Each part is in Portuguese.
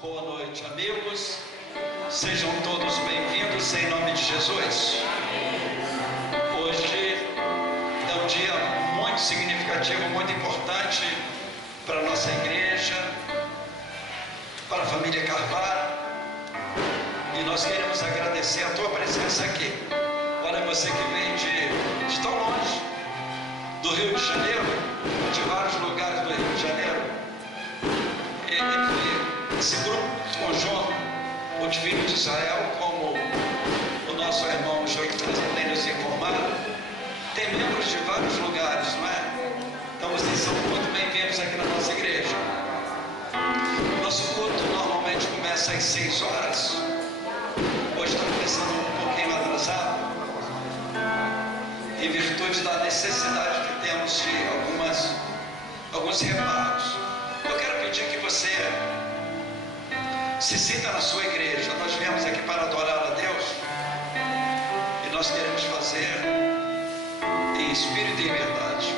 boa noite, amigos. Sejam todos bem-vindos em nome de Jesus. Hoje é um dia muito significativo, muito importante para a nossa igreja, para a família Carvalho. E nós queremos agradecer a tua presença aqui. Olha, você que vem de tão longe, do Rio de Janeiro, de vários lugares do Rio de Janeiro. Esse grupo conjunto, os filhos de Israel, como o nosso irmão João tem nos informado, tem membros de vários lugares, não é? Então vocês são muito bem-vindos aqui na nossa igreja. Nosso culto normalmente começa às 6 horas. Hoje está começando um pouquinho atrasado, em virtude da necessidade que temos de alguns reparos. Eu quero pedir que você se sinta na sua igreja. Nós viemos aqui para adorar a Deus e nós queremos fazer em espírito e em verdade.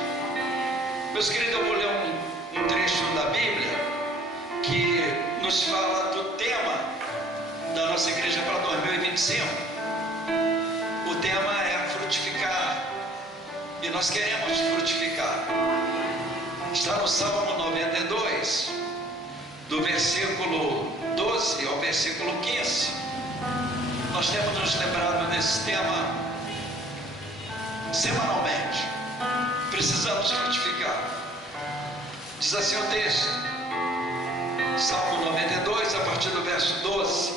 Meus queridos, eu vou ler um trecho da Bíblia que nos fala do tema da nossa igreja para 2025. O tema é frutificar e nós queremos frutificar. Está no Salmo 92, do versículo 12 ao versículo 15. Nós temos nos lembrado desse tema semanalmente. Precisamos frutificar. Diz assim o texto, Salmo 92, a partir do verso 12.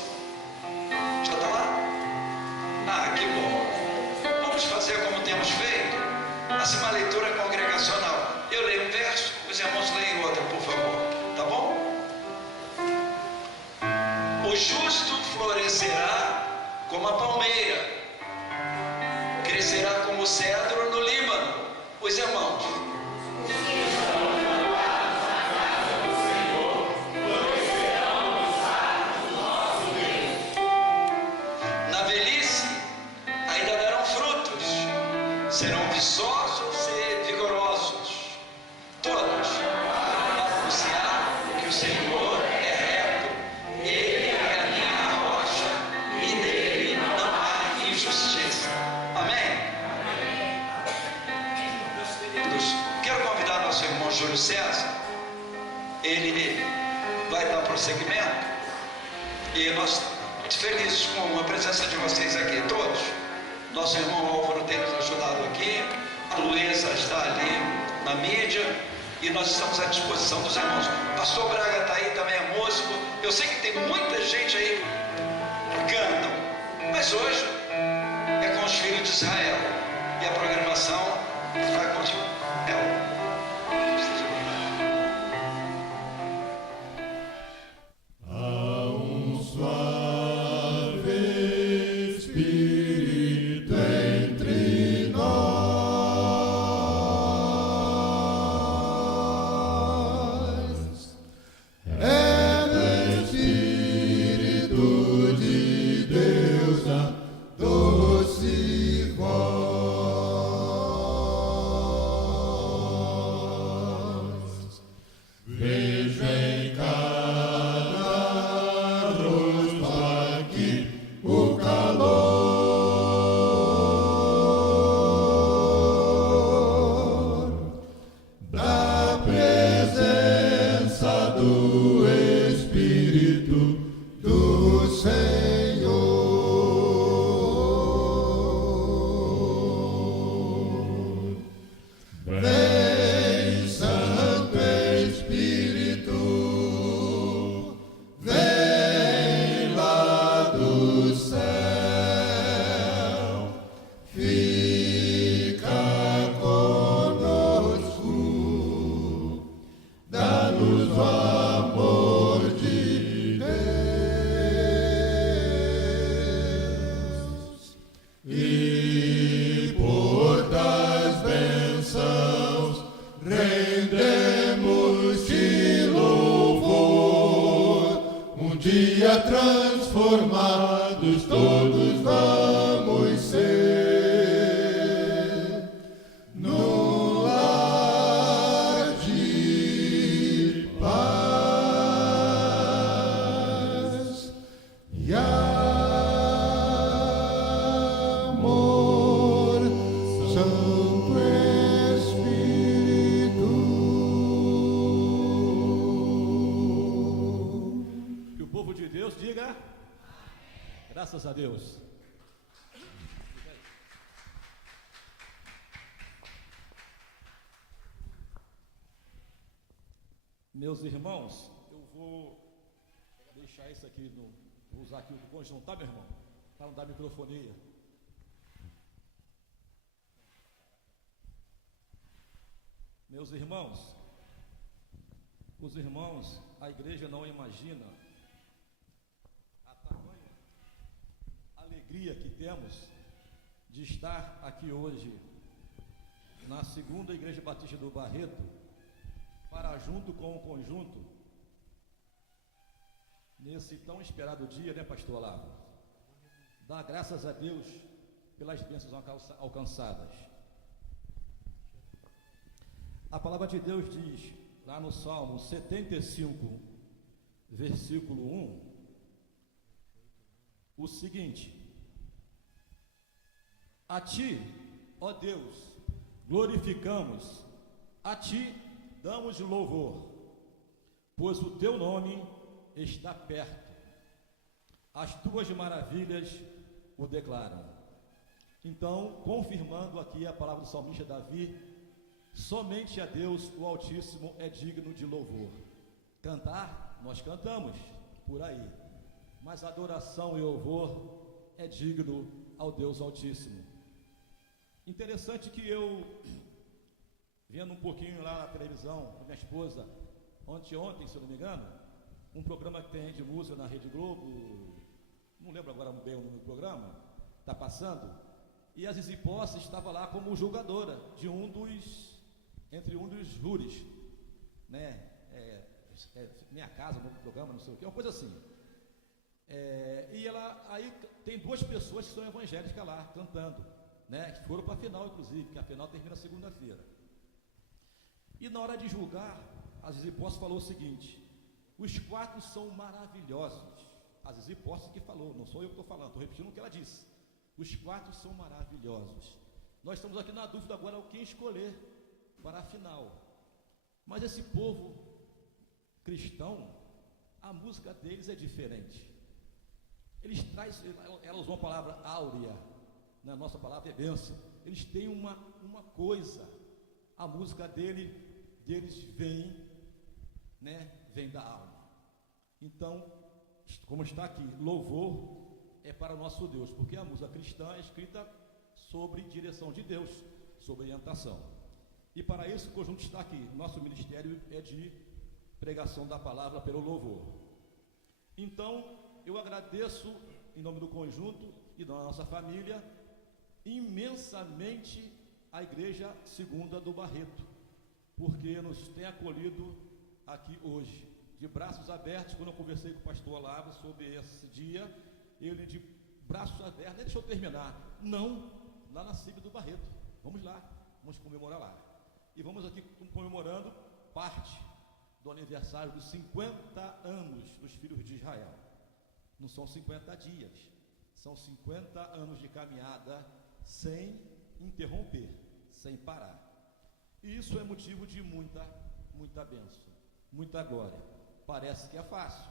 Já está lá? Ah, que bom. Vamos fazer como temos feito, assim uma leitura congregacional. Eu leio um verso, os irmãos leem outro, por favor. Tá bom? O justo florescerá como a palmeira, crescerá como o cedro no Líbano. Os irmãos. Na velhice ainda darão frutos, serão viçosos e vigorosos. Todos anunciar que o Senhor é reto, Ele é a minha rocha e nele não há injustiça. Amém? Quero convidar nosso irmão Júlio César. Ele vai dar prosseguimento e nós estamos muito felizes com a presença de vocês aqui todos. Nosso irmão Álvaro tem nos ajudado aqui, a Luísa está ali na mídia e nós estamos à disposição dos irmãos. O pastor Braga está aí, também é músico. Eu sei que tem muita gente aí que cantam, mas hoje é com os filhos de Israel e a programação vai continuar. Transformados todos vamos ser. Deus, diga. Amém. Graças a Deus. Meus irmãos, eu vou deixar isso aqui, vou usar aqui o conjunto, tá, meu irmão? Para não dar microfonia. Meus irmãos, os irmãos, a igreja não imagina a tamanha alegria que temos de estar aqui hoje na segunda Igreja Batista do Barreto, para junto com o conjunto, nesse tão esperado dia, né, pastor Olavo? Dar graças a Deus pelas bênçãos alcançadas. A palavra de Deus diz, lá no Salmo 75, versículo 1, o seguinte: a ti, ó Deus, glorificamos, a ti damos louvor, pois o teu nome está perto, as tuas maravilhas o declaram. Então, confirmando aqui a palavra do salmista Davi, somente a Deus, o Altíssimo, é digno de louvor. Cantar, nós cantamos por aí, mas adoração e louvor é digno ao Deus Altíssimo. Interessante que eu, vendo um pouquinho lá na televisão com minha esposa, ontem, se eu não me engano, um programa que tem de música na Rede Globo, não lembro agora bem o nome do programa, está passando, e a Zizi Posse estava lá como julgadora de entre um dos júris, né? Minha Casa, no programa, não sei o que, uma coisa assim. E ela, aí tem duas pessoas que são evangélicas lá, cantando, né? Que foram para a final, inclusive, porque a final termina segunda-feira. E na hora de julgar, a Zizi Posse falou o seguinte: os quatro são maravilhosos. A Zizi Posse que falou, não sou eu que estou falando, estou repetindo o que ela disse. Os quatro são maravilhosos. Nós estamos aqui na dúvida agora o quem escolher para a final. Mas esse povo cristão, a música deles é diferente. Eles trazem, ela usou a palavra áurea, né? Nossa palavra é bênção. Eles têm uma coisa, a música deles vem, né? Vem da alma. Então, como está aqui, louvor é para o nosso Deus, porque a música cristã é escrita sobre direção de Deus, sobre orientação. E para isso o conjunto está aqui. Nosso ministério é de pregação da palavra pelo louvor. Então, eu agradeço em nome do conjunto e da nossa família imensamente a Igreja Segunda do Barreto, porque nos tem acolhido aqui hoje, de braços abertos. Quando eu conversei com o pastor Olavo sobre esse dia, ele de braços abertos, deixa eu terminar, não, lá na CIB do Barreto, vamos lá, vamos comemorar lá, e vamos aqui comemorando parte do aniversário dos 50 anos dos filhos de Israel. Não são 50 dias, são 50 anos de caminhada sem interromper, sem parar, e isso é motivo de muita bênção, muita glória. Parece que é fácil,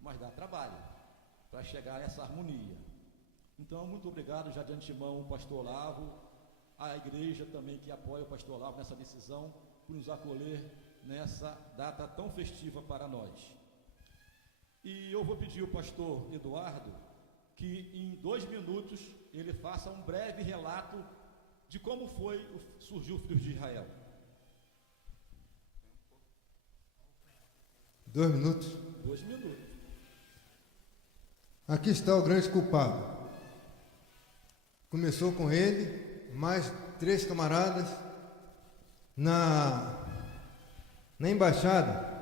mas dá trabalho para chegar a essa harmonia. Então, muito obrigado já de antemão, pastor Olavo, a igreja também que apoia o pastor Olavo nessa decisão, por nos acolher nessa data tão festiva para nós. E eu vou pedir ao pastor Eduardo que em 2 minutos ele faça um breve relato de como surgiu o Filho de Israel. 2 minutos. 2 minutos. Aqui está o grande culpado. Começou com ele, mais 3 camaradas, na embaixada,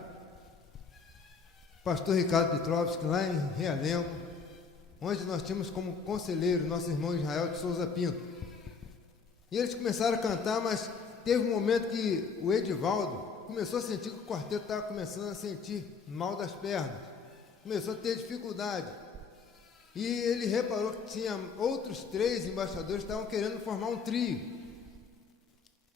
pastor Ricardo Petrovski, lá em Realengo, onde nós tínhamos como conselheiro nosso irmão Israel de Souza Pinto. E eles começaram a cantar, mas teve um momento que o Edivaldo começou a sentir que o quarteto estava começando a sentir mal das pernas, começou a ter dificuldade, e ele reparou que tinha outros 3 embaixadores que estavam querendo formar um trio.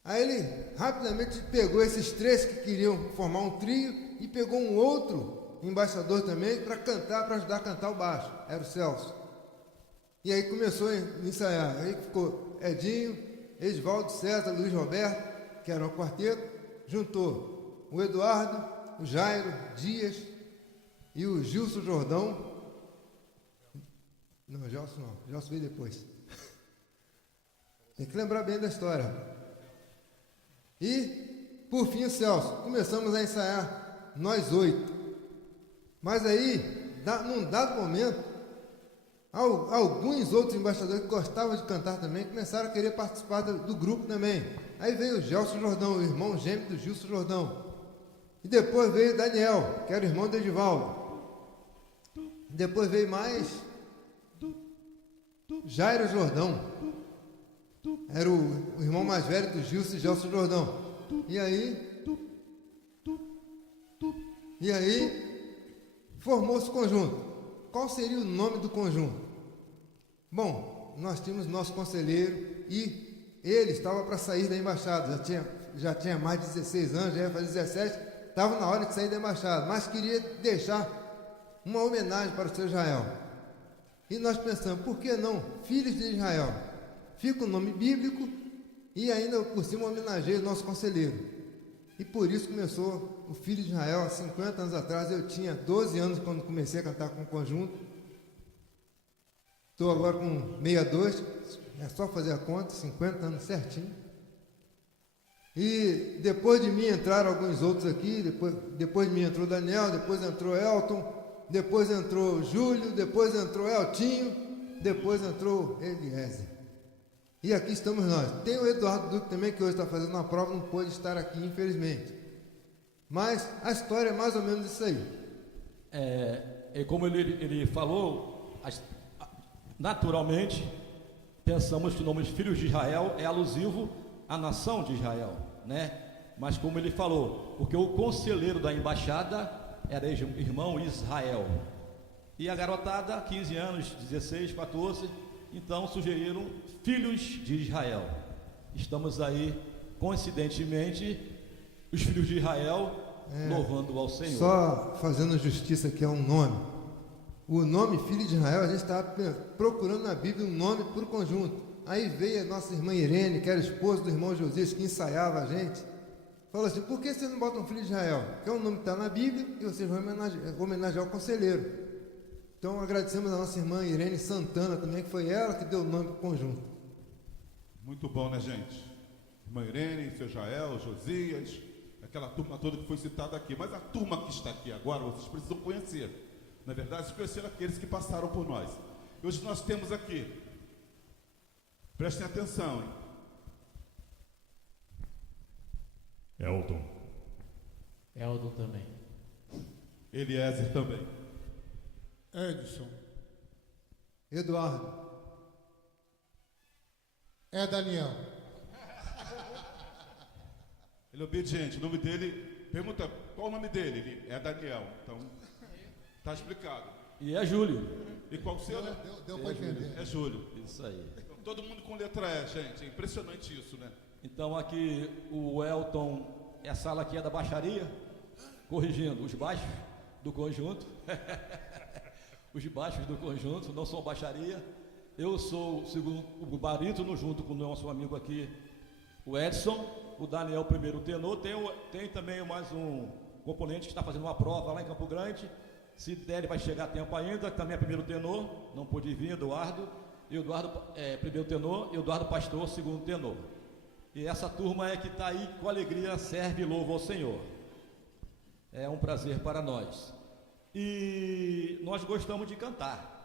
Aí ele rapidamente pegou esses 3 que queriam formar um trio e pegou um outro embaixador também para cantar, para ajudar a cantar o baixo, era o Celso. E aí começou a ensaiar, aí ficou Edinho, Edvaldo, César, Luiz Roberto, que era o quarteto, juntou o Eduardo, o Jairo, Dias e o Gilson Jordão. Não, Gelson não, Gelson veio depois. Tem que lembrar bem da história. E, por fim, o Celso. Começamos a ensaiar, nós 8. Mas aí, num dado momento, alguns outros embaixadores que gostavam de cantar também começaram a querer participar do grupo também. Aí veio o Gelson Jordão, o irmão gêmeo do Gilson Jordão. E depois veio o Daniel, que era o irmão do Edivaldo. Depois veio mais Jairo Jordão. Era o irmão mais velho do Gilson e Gelson Jordão. E aí formou-se o conjunto. Qual seria o nome do conjunto? Bom, nós tínhamos nosso conselheiro e ele estava para sair da embaixada. Já tinha mais de 16 anos, já ia fazer 17. Estava na hora de sair da embaixada, mas queria deixar uma homenagem para o seu Israel. E nós pensamos, por que não? Filhos de Israel. Fica o nome bíblico e ainda por cima homenageia o nosso conselheiro. E por isso começou o Filho de Israel há 50 anos atrás. Eu tinha 12 anos quando comecei a cantar com o conjunto. Estou agora com 62, é só fazer a conta, 50 anos certinho. E depois de mim entraram alguns outros aqui, depois de mim entrou Daniel, depois entrou Elton, depois entrou Júlio, depois entrou Eltinho, depois entrou Eliezer. E aqui estamos nós. Tem o Eduardo Duque também, que hoje está fazendo uma prova, não pôde estar aqui, infelizmente. Mas a história é mais ou menos isso aí. E como ele falou, naturalmente, pensamos que o nome de Filhos de Israel é alusivo à nação de Israel, né? Mas como ele falou, porque o conselheiro da embaixada era irmão Israel. E a garotada, 15 anos, 16, 14... Então sugeriram Filhos de Israel. Estamos aí, coincidentemente, os Filhos de Israel louvando ao Senhor. Só fazendo justiça aqui a um nome. O nome Filho de Israel, a gente estava procurando na Bíblia um nome para o conjunto. Aí veio a nossa irmã Irene, que era esposa do irmão Josias, que ensaiava a gente. Falou assim, por que vocês não botam Filho de Israel? Que é um nome que está na Bíblia e vocês vão homenagear o conselheiro. Então agradecemos a nossa irmã Irene Santana também, que foi ela que deu o nome para o conjunto. Muito bom, né, gente? Irmã Irene, seu Jael, Josias, aquela turma toda que foi citada aqui. Mas a turma que está aqui agora, vocês precisam conhecer. Na verdade, conhecer aqueles que passaram por nós. E hoje nós temos aqui, prestem atenção, hein? Eldon também. Eliezer também. Edson. Eduardo. Daniel. Ele é obediente. O nome dele, pergunta qual o nome dele? Ele é Daniel. Então, está explicado. E é Júlio. E qual o seu, né? Deu para entender. É Júlio. Isso aí. Então, todo mundo com letra E, gente. É impressionante isso, né? Então aqui o Elton, essa sala aqui é da baixaria, corrigindo os baixos do conjunto. Os baixos do conjunto, não são baixaria. Eu sou o barítono, junto com o nosso amigo aqui, o Edson, o Daniel, primeiro tenor. Tem também mais um componente que está fazendo uma prova lá em Campo Grande. Se der, ele vai chegar a tempo ainda, que também é primeiro tenor, não pôde vir, Eduardo. E Eduardo primeiro tenor, e Eduardo Pastor, segundo tenor. E essa turma é que está aí com alegria, serve e louva ao Senhor. É um prazer para nós. E nós gostamos de cantar.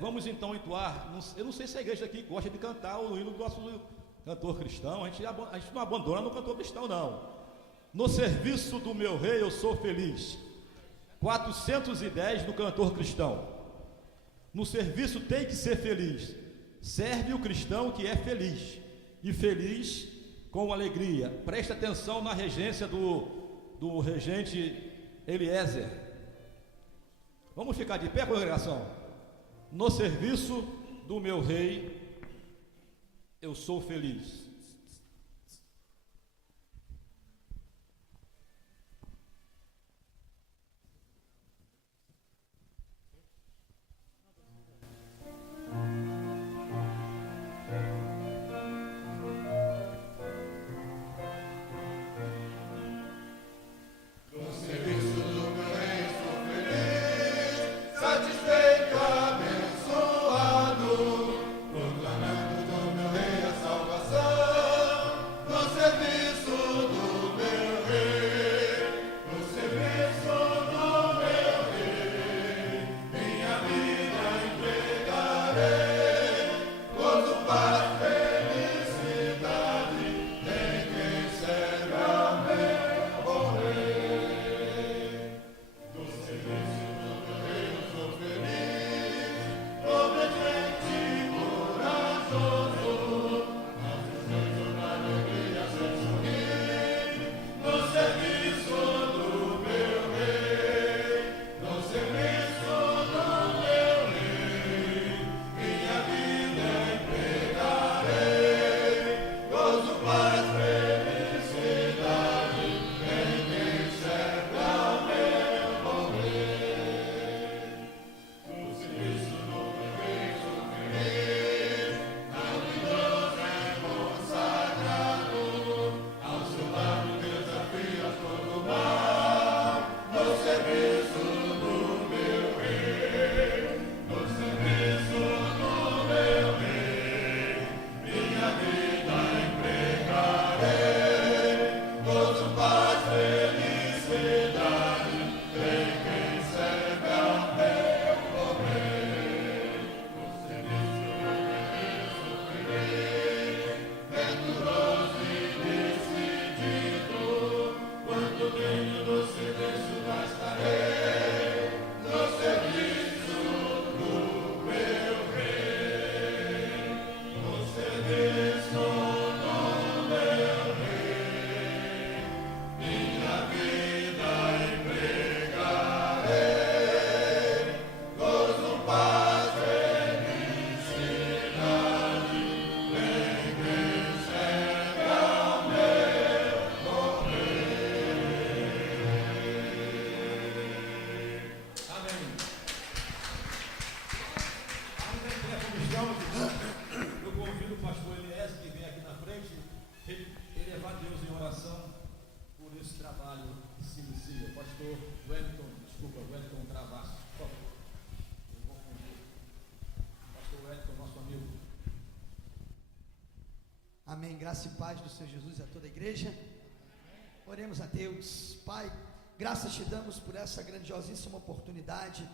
Vamos então entoar. Eu não sei se a igreja aqui gosta de cantar o hino do nosso cantor cristão. A gente não abandona no cantor cristão, não. No serviço do meu rei eu sou feliz. 410 do cantor cristão. No serviço tem que ser feliz. Serve o cristão que é feliz. E feliz com alegria. Preste atenção na regência do regente Eliezer. Vamos ficar de pé, congregação? No serviço do meu rei, eu sou feliz. Amém. Graça e paz do Senhor Jesus a toda a igreja. Oremos a Deus. Pai, graças te damos por essa grandiosíssima oportunidade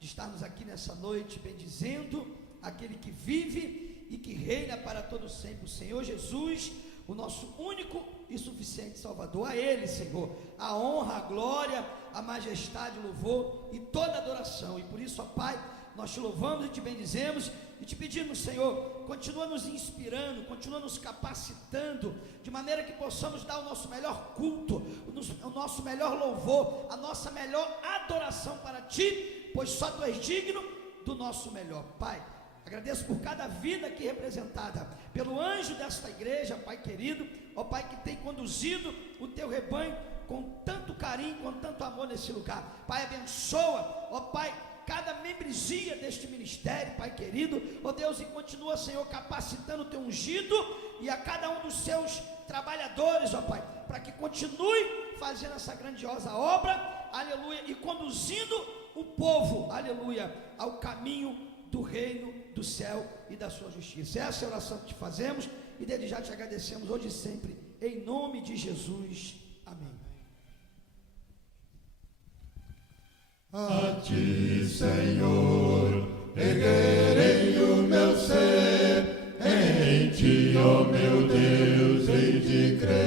de estarmos aqui nessa noite bendizendo aquele que vive e que reina para todo sempre, o Senhor Jesus, o nosso único e suficiente Salvador. A Ele, Senhor, a honra, a glória, a majestade, o louvor e toda a adoração. E por isso, ó Pai, nós te louvamos e te bendizemos e te pedimos, Senhor, continua nos inspirando, continua nos capacitando, de maneira que possamos dar o nosso melhor culto, o nosso melhor louvor, a nossa melhor adoração para Ti, pois só Tu és digno do nosso melhor. Pai, agradeço por cada vida aqui representada, pelo anjo desta igreja, Pai querido, ó Pai, que tem conduzido o Teu rebanho com tanto carinho, com tanto amor nesse lugar. Pai, abençoa, ó Pai, cada membresia deste ministério, Pai querido, ó Deus, e continua, Senhor, capacitando o Teu ungido e a cada um dos Seus trabalhadores, ó Pai, para que continue fazendo essa grandiosa obra, aleluia, e conduzindo o povo, aleluia, ao caminho do reino do céu e da sua justiça. Essa é a oração que te fazemos e desde já te agradecemos hoje e sempre, em nome de Jesus, amém. A Ti, Senhor, erguerei o meu ser, em Ti, ó meu Deus, hei de crer.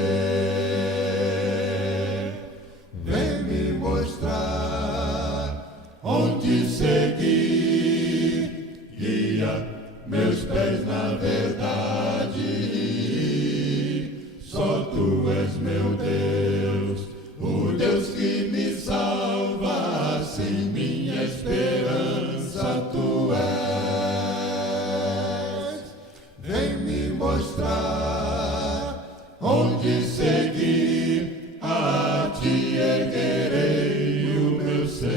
Vem me mostrar onde seguir, guia meus pés na verdade. Só Tu és meu Deus, o Deus que me salva. Sim, minha esperança Tu és. Vem me mostrar onde seguir, a Ti erguerei o meu ser.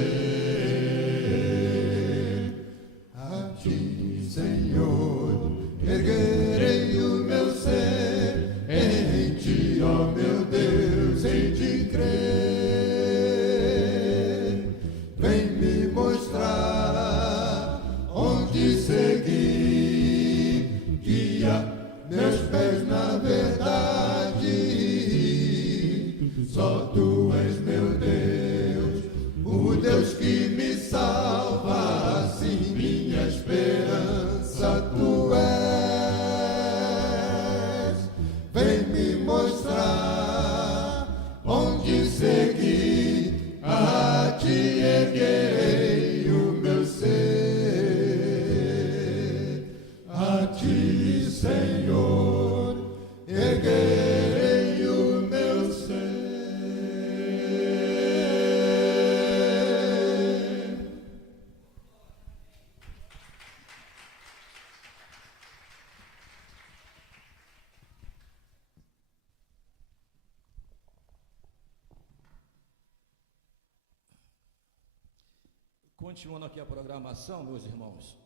Continuando aqui a programação, meus irmãos,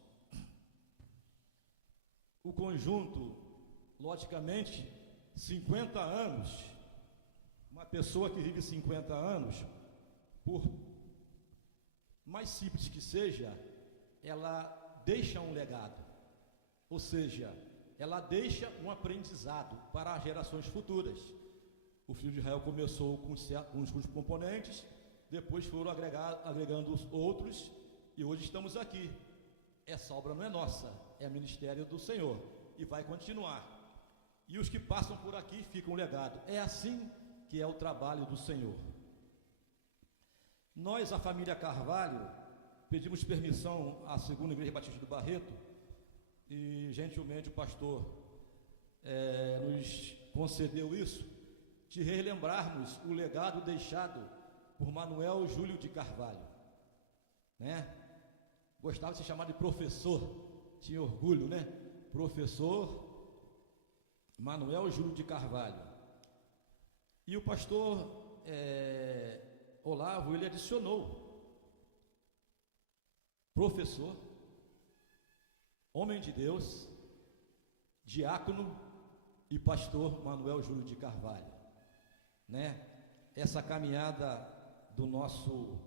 o conjunto, logicamente, 50 anos, uma pessoa que vive 50 anos, por mais simples que seja, ela deixa um legado, ou seja, ela deixa um aprendizado para as gerações futuras. O Filho de Israel começou com os componentes, depois foram agregando os outros, e hoje estamos aqui. Essa obra não é nossa, é ministério do Senhor, e vai continuar. E os que passam por aqui ficam um legado. É assim que é o trabalho do Senhor. Nós, a família Carvalho, pedimos permissão à Segunda Igreja Batista do Barreto, e gentilmente o pastor nos concedeu isso, de relembrarmos o legado deixado por Manuel Júlio de Carvalho, né? Gostava de ser chamado de professor, tinha orgulho, né? Professor Manuel Júlio de Carvalho. E o pastor Olavo, ele adicionou professor, homem de Deus, diácono e pastor Manuel Júlio de Carvalho, né? Essa caminhada do nosso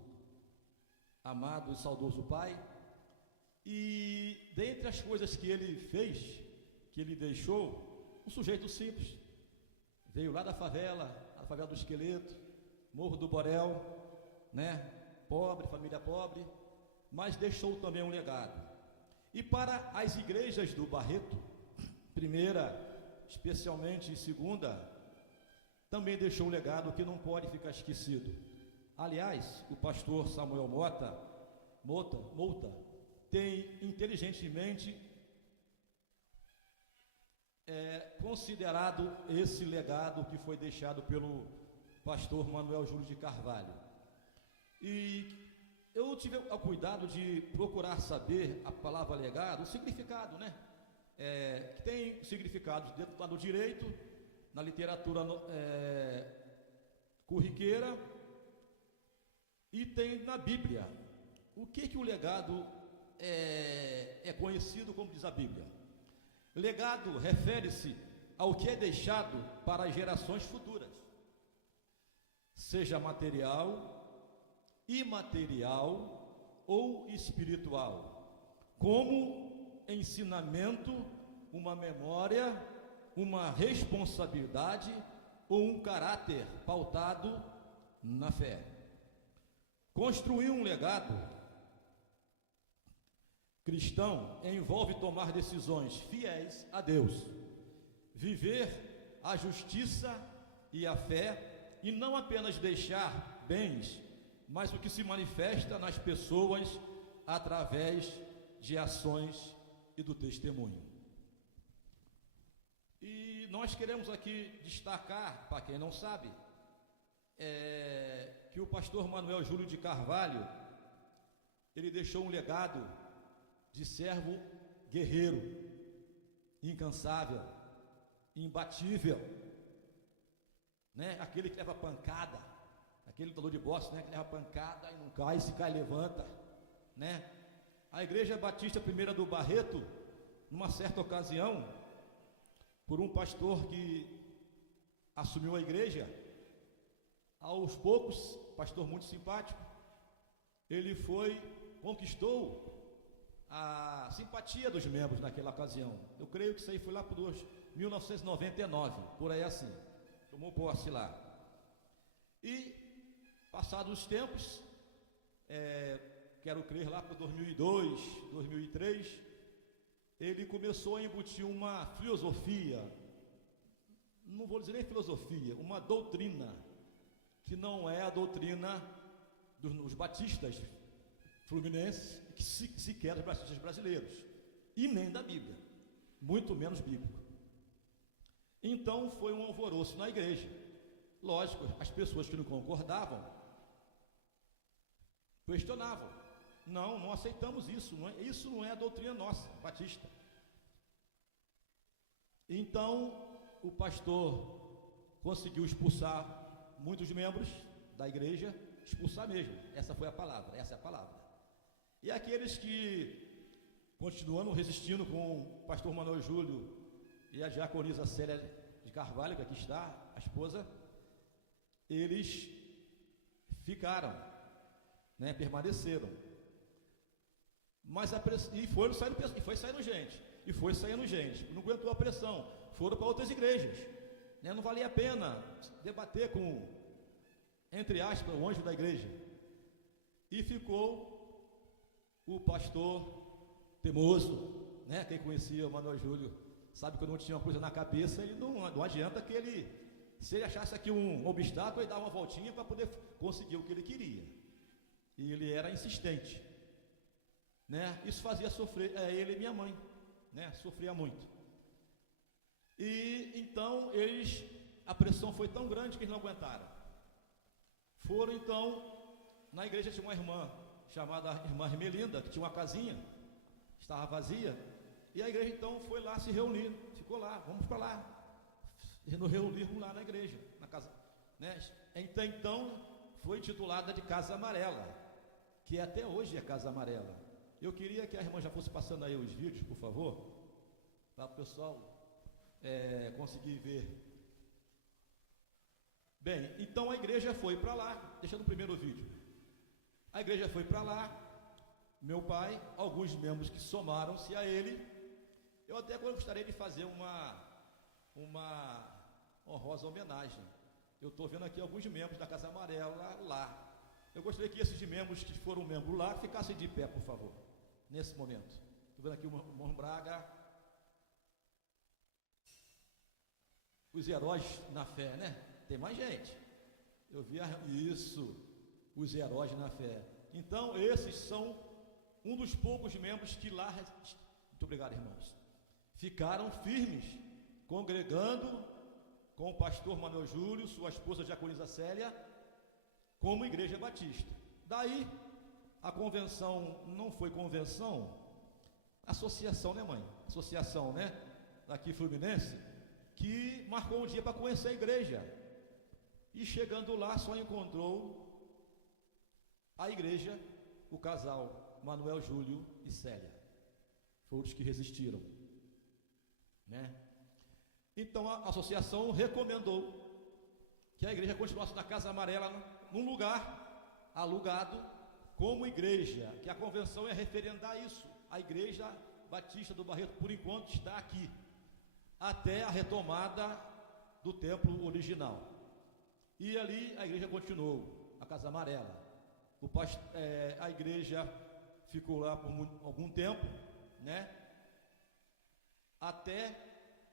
amado e saudoso pai. E dentre as coisas que ele fez, que ele deixou, um sujeito simples, veio lá da favela, a favela do Esqueleto, Morro do Borel, né? Pobre, família pobre, mas deixou também um legado. E para as igrejas do Barreto, primeira, especialmente, e segunda, também deixou um legado que não pode ficar esquecido. Aliás, o pastor Samuel Mota tem inteligentemente considerado esse legado que foi deixado pelo pastor Manuel Júlio de Carvalho. E eu tive o cuidado de procurar saber a palavra legado, o significado, né? Que tem significados dentro do lado direito, na literatura corriqueira, e tem na Bíblia. O que o legado é conhecido como diz a Bíblia? Legado refere-se ao que é deixado para as gerações futuras, seja material, imaterial ou espiritual, como ensinamento, uma memória, uma responsabilidade ou um caráter pautado na fé. Construir um legado cristão envolve tomar decisões fiéis a Deus, viver a justiça e a fé, e não apenas deixar bens, mas o que se manifesta nas pessoas através de ações e do testemunho. E nós queremos aqui destacar, para quem não sabe, que o pastor Manuel Júlio de Carvalho, ele deixou um legado de servo guerreiro, incansável, imbatível, né? Aquele que leva pancada, aquele lutador de boxe, né? Que leva pancada e não cai, se cai levanta, né? A Igreja Batista Primeira do Barreto, numa certa ocasião, por um pastor que assumiu a igreja, aos poucos, pastor muito simpático, ele conquistou a simpatia dos membros naquela ocasião. Eu creio que isso aí foi lá por 1999, por aí assim, tomou posse lá. E, passados os tempos, quero crer lá por 2002, 2003, ele começou a embutir uma filosofia, não vou dizer nem filosofia, uma doutrina, que não é a doutrina dos batistas fluminenses, que sequer dos batistas brasileiros, e nem da Bíblia, muito menos bíblico. Então foi um alvoroço na igreja. Lógico, as pessoas que não concordavam questionavam: não aceitamos isso, isso não é a doutrina nossa, batista. Então o pastor conseguiu expulsar muitos membros da igreja, expulsar mesmo, essa foi a palavra, essa é a palavra. E aqueles que, continuando resistindo com o pastor Manuel Júlio e a diaconisa Célia de Carvalho, que aqui está, a esposa, eles ficaram, né, permaneceram. Mas foi saindo gente, não aguentou a pressão, foram para outras igrejas, né, não valia a pena debater com, entre aspas, o anjo da igreja. E ficou o pastor teimoso, né? Quem conhecia o Manuel Júlio sabe que eu não tinha uma coisa na cabeça, ele não adianta que ele, se ele achasse aqui um obstáculo, ele dava uma voltinha para poder conseguir o que ele queria. E ele era insistente, né? Isso fazia sofrer ele e minha mãe, né? Sofria muito. E então a pressão foi tão grande que eles não aguentaram. Foram então, na igreja tinha uma irmã chamada irmã Melinda, que tinha uma casinha, estava vazia, e a igreja então foi lá se reunir, ficou lá, vamos para lá, nos reunirmos lá na igreja, na casa, né? Então foi intitulada de Casa Amarela, que até hoje é Casa Amarela. Eu queria que a irmã já fosse passando aí os vídeos, por favor, para o pessoal conseguir ver. Bem, então a igreja foi para lá, deixando o primeiro vídeo. A igreja foi para lá, meu pai, alguns membros que somaram-se a ele. Eu até gostaria de fazer uma honrosa homenagem. Eu estou vendo aqui alguns membros da Casa Amarela lá. Eu gostaria que esses membros que foram membros lá ficassem de pé, por favor, nesse momento. Estou vendo aqui o irmão Braga. Os heróis na fé, né? Tem mais gente. Eu vi isso. Os heróis na fé. Então, esses são um dos poucos membros que lá, muito obrigado, irmãos, ficaram firmes, congregando com o pastor Manuel Júlio, sua esposa Diaconisa Célia, como igreja batista. Daí, a convenção não foi convenção, associação, né, mãe? Associação, né? Daqui Fluminense, que marcou um dia para conhecer a igreja. E chegando lá, só encontrou a igreja, o casal Manuel Júlio e Célia. Foram os que resistiram, né? Então a associação recomendou que a igreja continuasse na Casa Amarela, num lugar alugado, como igreja, que a convenção ia referendar isso. A igreja Batista do Barreto, por enquanto, está aqui, até a retomada do templo original. E ali a igreja continuou, a Casa Amarela. A igreja ficou lá por algum tempo, né? Até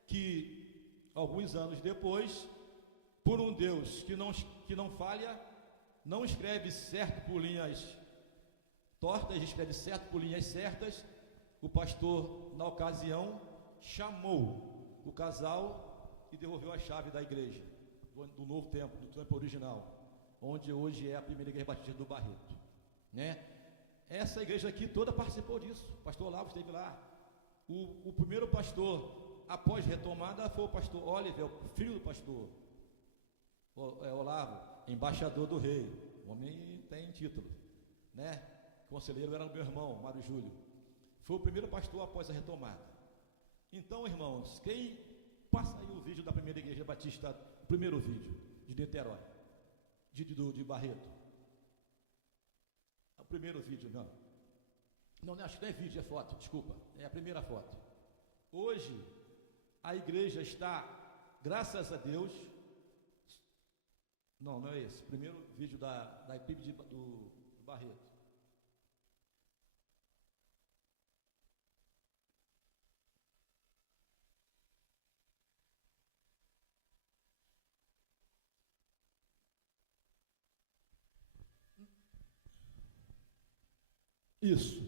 que, alguns anos depois, por um Deus que não falha, não escreve certo por linhas tortas, escreve certo por linhas certas, o pastor, na ocasião, chamou o casal e devolveu a chave da igreja, do novo templo, do templo original, onde hoje é a primeira igreja batista do Barreto, né? Essa igreja aqui toda participou disso. O pastor Olavo esteve lá. O primeiro pastor, após retomada, foi o pastor Oliver, o filho do pastor Olavo, embaixador do rei. O homem tem título, né? Conselheiro era o meu irmão, Mário Júlio. Foi o primeiro pastor após a retomada. Então, irmãos, quem passa aí o vídeo da primeira igreja batista, o primeiro vídeo de Niterói, de Barreto. O primeiro vídeo, não, acho que não é vídeo, é foto, desculpa, é a primeira foto. Hoje, a igreja está, graças a Deus, não é esse, primeiro vídeo da equipe do Barreto. Isso,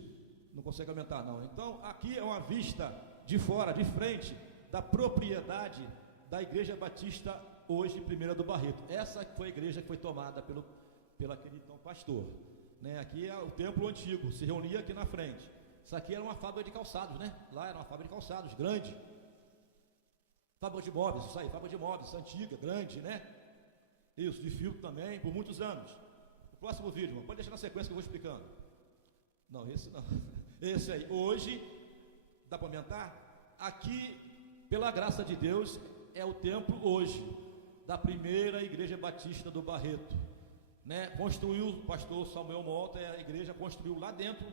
não consegue aumentar não. Então aqui é uma vista de fora, de frente, da propriedade da igreja batista hoje, primeira do Barreto. Essa foi a igreja que foi tomada pelo aquele então pastor, né? Aqui é o templo antigo, se reunia aqui na frente. Isso aqui era uma fábrica de calçados, né? Lá era uma fábrica de calçados, grande. Fábrica de móveis, isso aí, fábrica de móveis, antiga, grande, né? Isso, de fio também, por muitos anos. O próximo vídeo, pode deixar na sequência que eu vou explicando. Não, esse não. Esse aí. Hoje, dá para aumentar? Aqui, pela graça de Deus, é o templo hoje da primeira igreja batista do Barreto, né? Construiu o pastor Samuel Mota, a igreja construiu lá dentro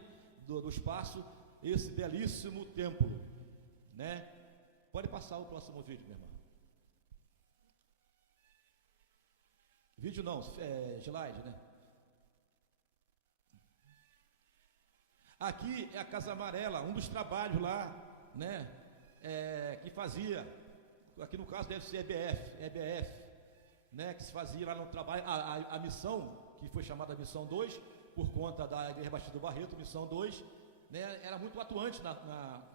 do espaço esse belíssimo templo, né? Pode passar o próximo vídeo, meu irmão. Vídeo não, slide, né? Aqui é a Casa Amarela, um dos trabalhos lá, né? Que fazia, aqui no caso deve ser EBF, né? Que se fazia lá no trabalho, a missão, que foi chamada Missão 2, por conta da Igreja Batista do Barreto, Missão 2, né? Era muito atuante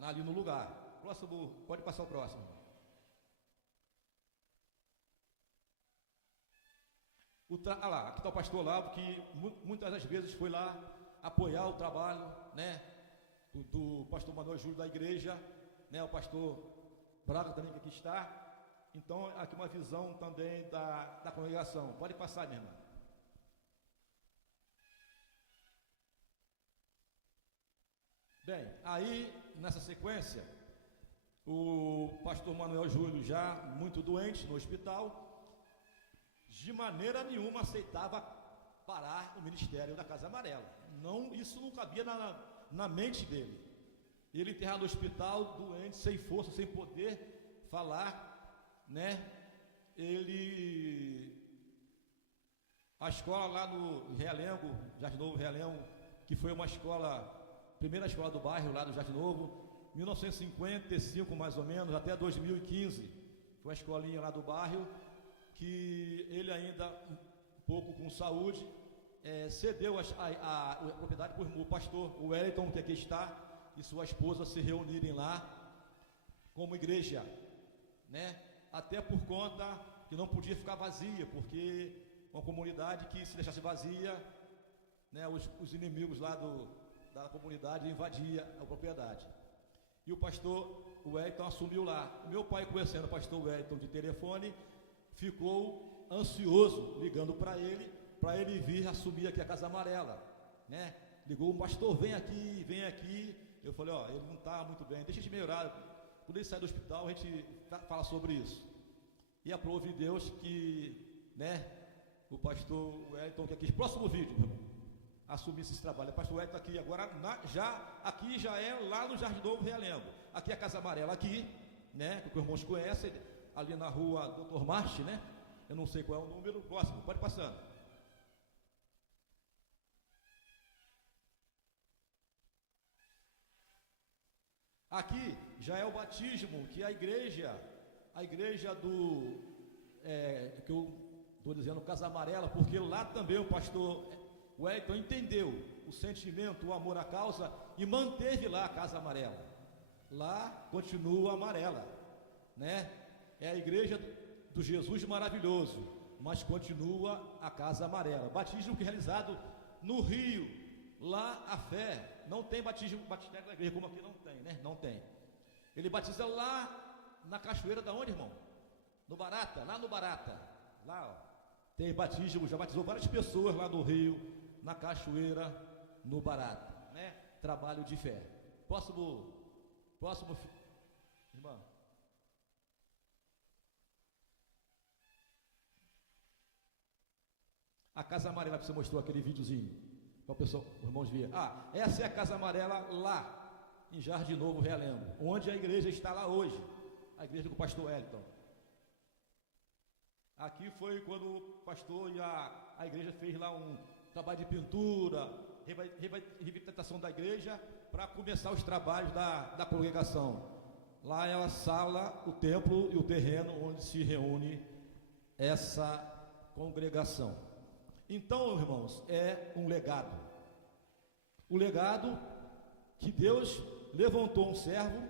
ali no lugar. Próximo, pode passar o próximo. Lá, aqui está o pastor Lavo, que muitas das vezes foi lá apoiar o trabalho, né, do pastor Manuel Júlio da igreja, né, o pastor Braga também que aqui está. Então, aqui uma visão também da congregação. Pode passar, minha irmã. Bem, aí, nessa sequência, o pastor Manuel Júlio, já muito doente no hospital, de maneira nenhuma aceitava parar o ministério da Casa Amarela. Não, isso não cabia na mente dele. Ele enterrado no hospital, doente, sem força, sem poder falar, né? A escola lá no Realengo, Jardim Novo Realengo, que foi uma escola, primeira escola do bairro lá do Jardim Novo, 1955 mais ou menos, até 2015, foi uma escolinha lá do bairro, que ele ainda, um pouco com saúde, cedeu a propriedade para o pastor Wellington, que aqui está, e sua esposa se reunirem lá como igreja, né? Até por conta que não podia ficar vazia, porque uma comunidade que se deixasse vazia, né, os inimigos lá da comunidade invadiam a propriedade. E o pastor Wellington assumiu lá. O meu pai, conhecendo o pastor Wellington de telefone, ficou ansioso, ligando para ele vir assumir aqui a Casa Amarela, né? Ligou, o pastor, vem aqui, vem aqui. Eu falei, ó, ele não está muito bem, deixa a gente melhorar. Quando ele sair do hospital, a gente fala sobre isso. E aprove Deus que, né, o pastor Wellington, que aqui, próximo vídeo, assumisse esse trabalho. O pastor Wellington aqui agora, aqui já é lá no Jardim Novo Realengo. Aqui é a Casa Amarela aqui, né, que os irmãos conhecem, ali na rua Dr. Marche, né? Eu não sei qual é o número. Próximo, pode passando. Aqui já é o batismo, que a igreja que eu estou dizendo Casa Amarela, porque lá também o pastor Wellington entendeu o sentimento, o amor à causa e manteve lá a Casa Amarela. Lá continua amarela, né? É a igreja do Jesus maravilhoso, mas continua a Casa Amarela. Batismo que é realizado no Rio, lá a fé. Não tem batismo na igreja, como aqui não tem, né? Não tem. Ele batiza lá na cachoeira da onde, irmão? No Barata, lá no Barata. Lá, ó, tem batismo, já batizou várias pessoas lá no Rio, na cachoeira, no Barata, né? Trabalho de fé. Próximo, irmão. A Casa Amarela que você mostrou aquele videozinho, para o pessoal, os irmãos verem. Essa é a Casa Amarela lá em Jardim Novo Realengo, onde a igreja está lá hoje, a igreja do pastor Wellington. Aqui foi quando o pastor e a igreja fez lá um trabalho de pintura, revitalização da igreja, para começar os trabalhos da congregação. Lá é a sala, o templo e o terreno onde se reúne essa congregação. Então, irmãos, é um legado. O legado que Deus levantou um servo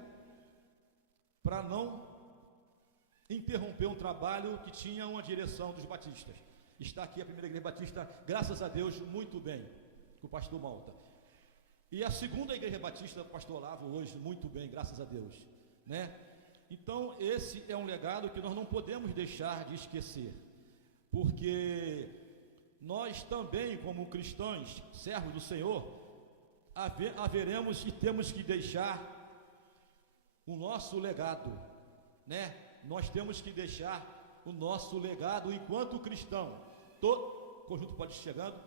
para não interromper um trabalho que tinha uma direção dos batistas. Está aqui a primeira igreja batista, graças a Deus, muito bem, com o pastor Malta. E a segunda igreja batista, do pastor Olavo, hoje, muito bem, graças a Deus, né? Então, esse é um legado que nós não podemos deixar de esquecer, porque nós também, como cristãos, servos do Senhor, haveremos e temos que deixar o nosso legado, né? Nós temos que deixar o nosso legado enquanto cristão. O conjunto pode ir chegando.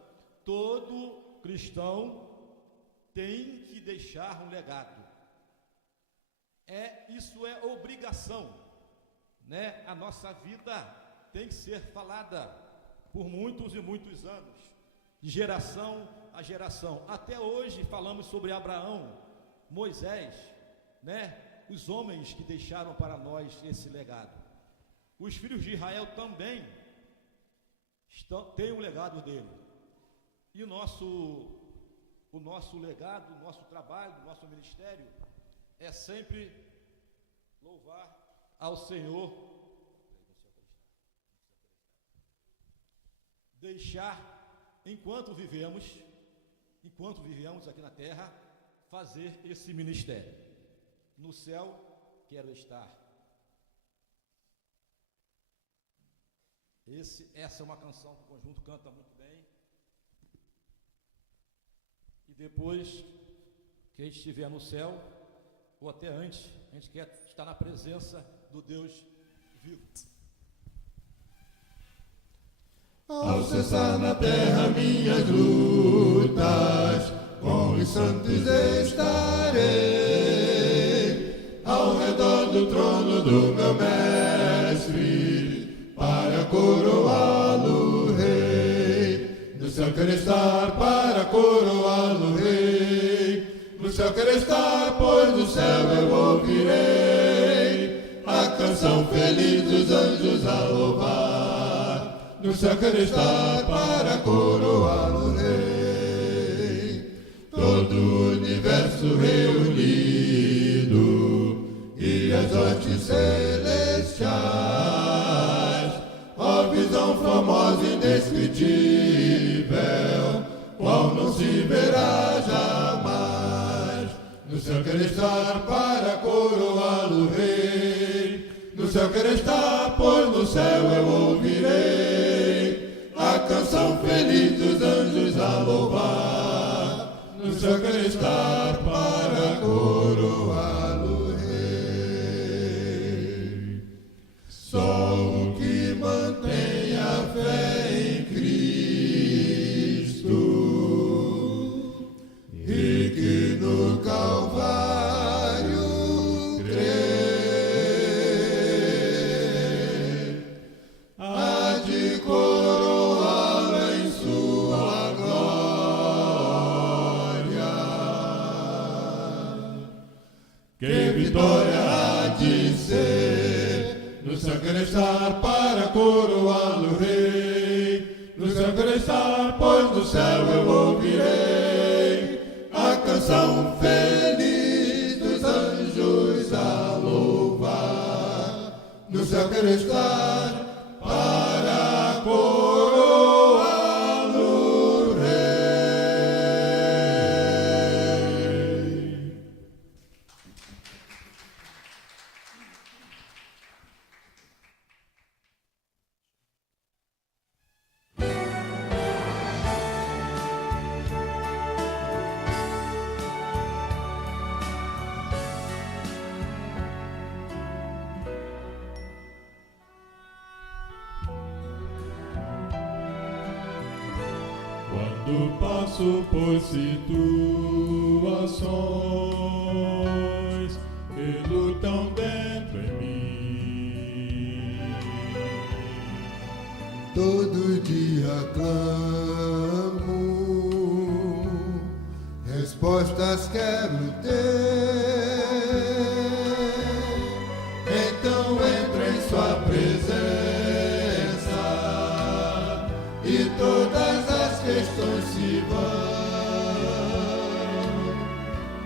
Todo cristão tem que deixar um legado. Isso é obrigação, né? A nossa vida tem que ser falada por muitos e muitos anos, de geração a geração. Até hoje falamos sobre Abraão, Moisés, né? Os homens que deixaram para nós esse legado. Os filhos de Israel também têm o legado dele. E o nosso legado, o nosso trabalho, o nosso ministério é sempre louvar ao Senhor, deixar, enquanto vivemos aqui na terra, fazer esse ministério. No céu quero estar. Essa é uma canção que o conjunto canta muito bem. E depois que a gente estiver no céu, ou até antes, a gente quer estar na presença do Deus vivo. Ao cessar na terra minhas lutas, com os santos estarei, ao redor do trono do meu mestre, para coroá-lo rei. No céu quero estar para coroá-lo rei. No céu quero estar, pois do céu eu ouvirei a canção feliz dos anjos a louvar. No céu quero estar para coroá-lo rei. Todo o universo reunido e as hostes celestiais, ó visão famosa e indescritível, qual não se verá jamais. No céu quero estar para coroá-lo rei. No céu quero estar, pois no céu eu ouvirei a canção feliz dos anjos a louvar. No céu quero estar para coroá-lo rei. Só o que mantém a fé em Cristo e que no Calvário crê, há de coroá-lo em sua glória. Que vitória há de ser. No céu quero estar para coroá-lo rei. No céu quero estar, pois do céu eu ouvirei a canção feliz dos anjos a louvar. No céu quero estar para coroá-lo rei. Quando passo por situações que lutam dentro em mim, todo dia clamo, respostas quero ter. Então entro em sua presença e todas as questões se vão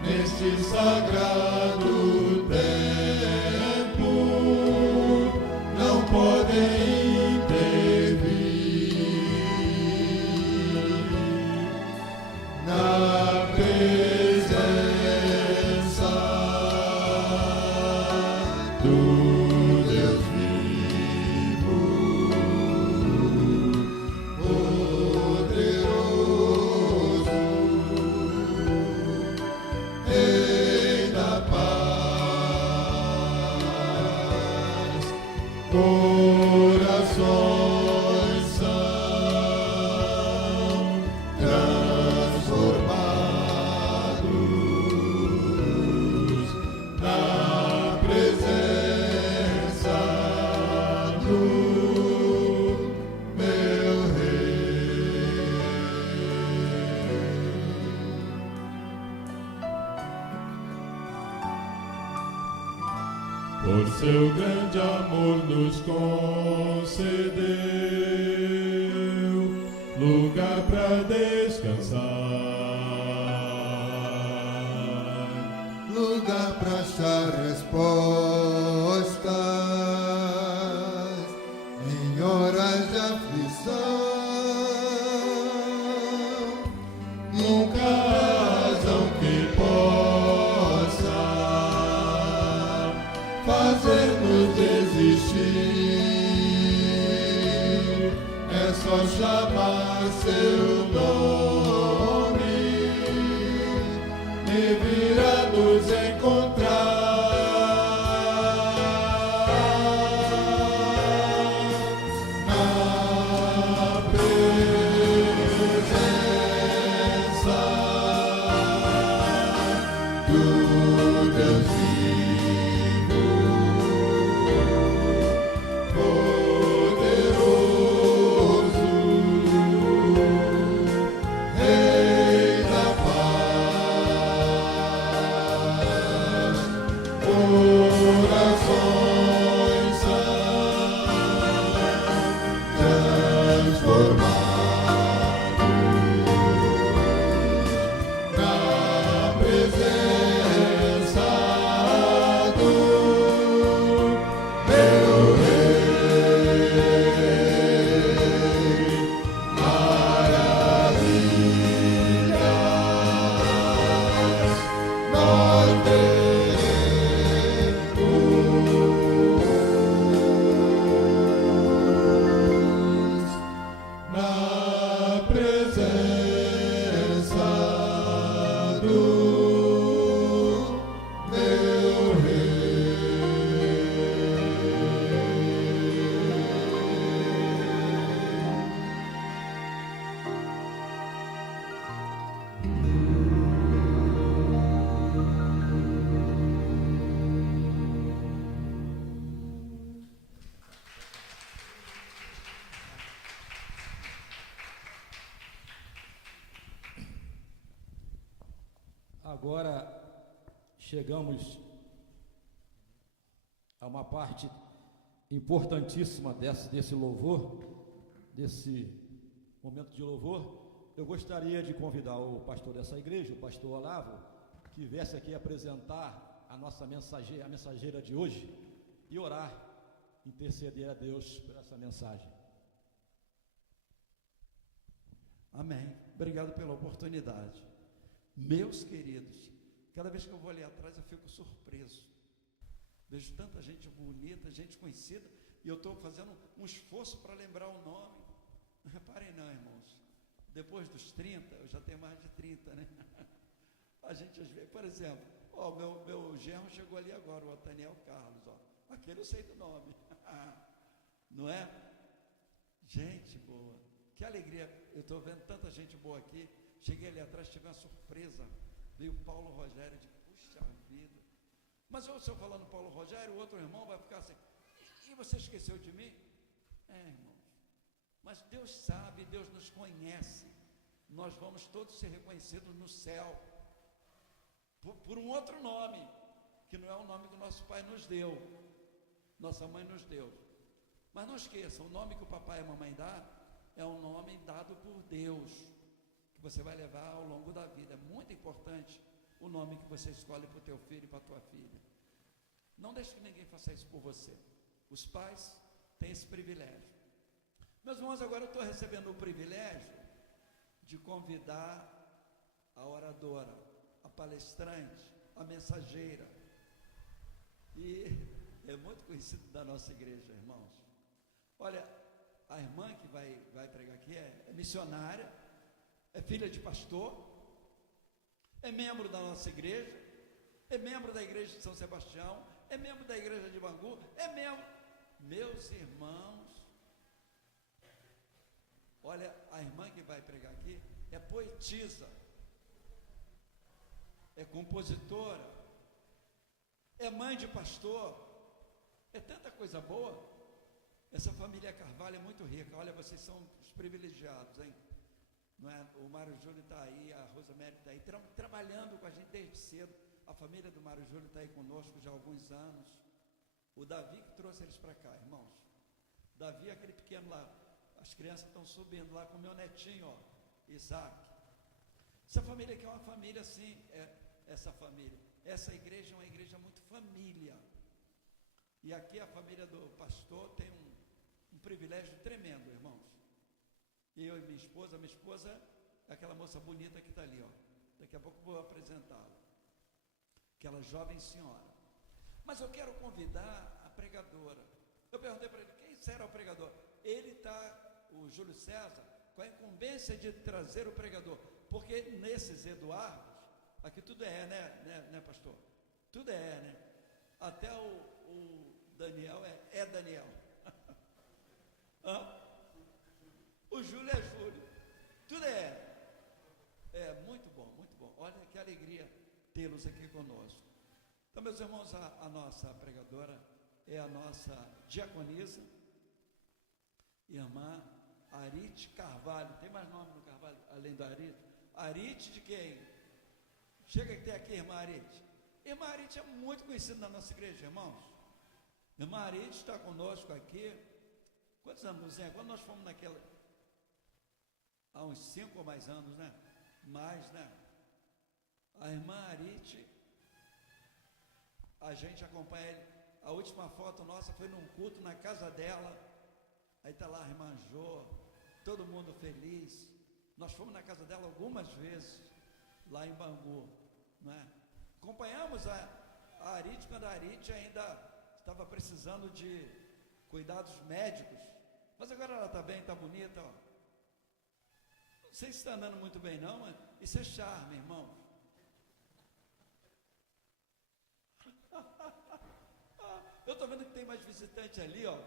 neste sagrado tempo, não podem intervir na presença do Deus vivo. Poderoso por seu grande amor nos concedeu lugar para descansar, lugar para achar respostas em horas de aflição. Nunca razão que possa fazer-nos desistir, é só chamar seu nome e virá nos encontrar. Agora chegamos a uma parte importantíssima desse louvor, desse momento de louvor. Eu gostaria de convidar o pastor dessa igreja, o pastor Olavo, que viesse aqui apresentar a nossa mensageira, a mensageira de hoje, e orar, interceder a Deus por essa mensagem. Amém. Obrigado pela oportunidade. Meus queridos, cada vez que eu vou ali atrás eu fico surpreso. Vejo tanta gente bonita, gente conhecida, e eu estou fazendo um esforço para lembrar o nome. Não reparem não, irmãos. Depois dos 30, eu já tenho mais de 30, né? A gente às vezes, por exemplo, ó, meu genro chegou ali agora, o Otaniel Carlos, ó. Aquele eu sei do nome. Não é? Gente boa. Que alegria, eu estou vendo tanta gente boa aqui. Cheguei ali atrás, tive uma surpresa. Veio o Paulo Rogério, de puxa vida. Mas eu, se eu falando Paulo Rogério, o outro irmão vai ficar assim, e você esqueceu de mim? Irmãos, mas Deus sabe, Deus nos conhece. Nós vamos todos ser reconhecidos no céu, por um outro nome, que não é o nome que o nosso pai nos deu, nossa mãe nos deu. Mas não esqueçam, o nome que o papai e a mamãe dá, é um nome dado por Deus, que você vai levar ao longo da vida. É muito importante o nome que você escolhe para o teu filho e para a tua filha. Não deixe que ninguém faça isso por você. Os pais têm esse privilégio. Meus irmãos, agora eu estou recebendo o privilégio de convidar a oradora, a palestrante, a mensageira. E é muito conhecido da nossa igreja, irmãos. Olha, a irmã que vai pregar aqui é missionária, é filha de pastor, é membro da nossa igreja, é membro da igreja de São Sebastião, é membro da igreja de Bangu, é membro. Meus irmãos, olha, a irmã que vai pregar aqui é poetisa, é compositora, é mãe de pastor, é tanta coisa boa. Essa família Carvalho é muito rica. Olha, vocês são os privilegiados, hein? Não é? O Mário Júlio está aí, a Rosemary está aí, trabalhando com a gente desde cedo. A família do Mário Júlio está aí conosco já há alguns anos. O Davi que trouxe eles para cá, irmãos. Davi, aquele pequeno lá, as crianças estão subindo lá com o meu netinho, ó, Isaac. Essa família aqui é uma família assim, essa família. Essa igreja é uma igreja muito família. E aqui a família do pastor tem um privilégio tremendo, irmãos. Eu e minha esposa é aquela moça bonita que está ali, ó. Daqui a pouco eu vou apresentá-la. Aquela jovem senhora. Mas eu quero convidar a pregadora. Eu perguntei para ele, quem será o pregador? Ele está, o Júlio César, com a incumbência de trazer o pregador. Porque nesses Eduardos, aqui tudo né, pastor? Tudo né? Até o Daniel é Daniel. O Júlio é Júlio. Tudo muito bom, muito bom. Olha que alegria tê-los aqui conosco. Então, meus irmãos, a nossa pregadora é a nossa diaconisa, irmã Arite Carvalho. Tem mais nome no Carvalho, além do Arite? Arite de quem? Chega que tem aqui, irmã Arite. Irmã Arite é muito conhecida na nossa igreja, irmãos. Irmã Arite está conosco aqui. Quantos anos, Zé? Quando nós fomos naquela... Há uns 5 ou mais anos, né? Mais, né? A irmã Arite, a gente acompanha ele. A última foto nossa foi num culto na casa dela. Aí está lá a irmã Jô, todo mundo feliz. Nós fomos na casa dela algumas vezes, lá em Bangu, não é? Acompanhamos a Arite quando a Arite ainda estava precisando de cuidados médicos. Mas agora ela está bem, está bonita, ó. Não sei se está andando muito bem não, mas isso é charme, irmão. Eu estou vendo que tem mais visitante ali, ó.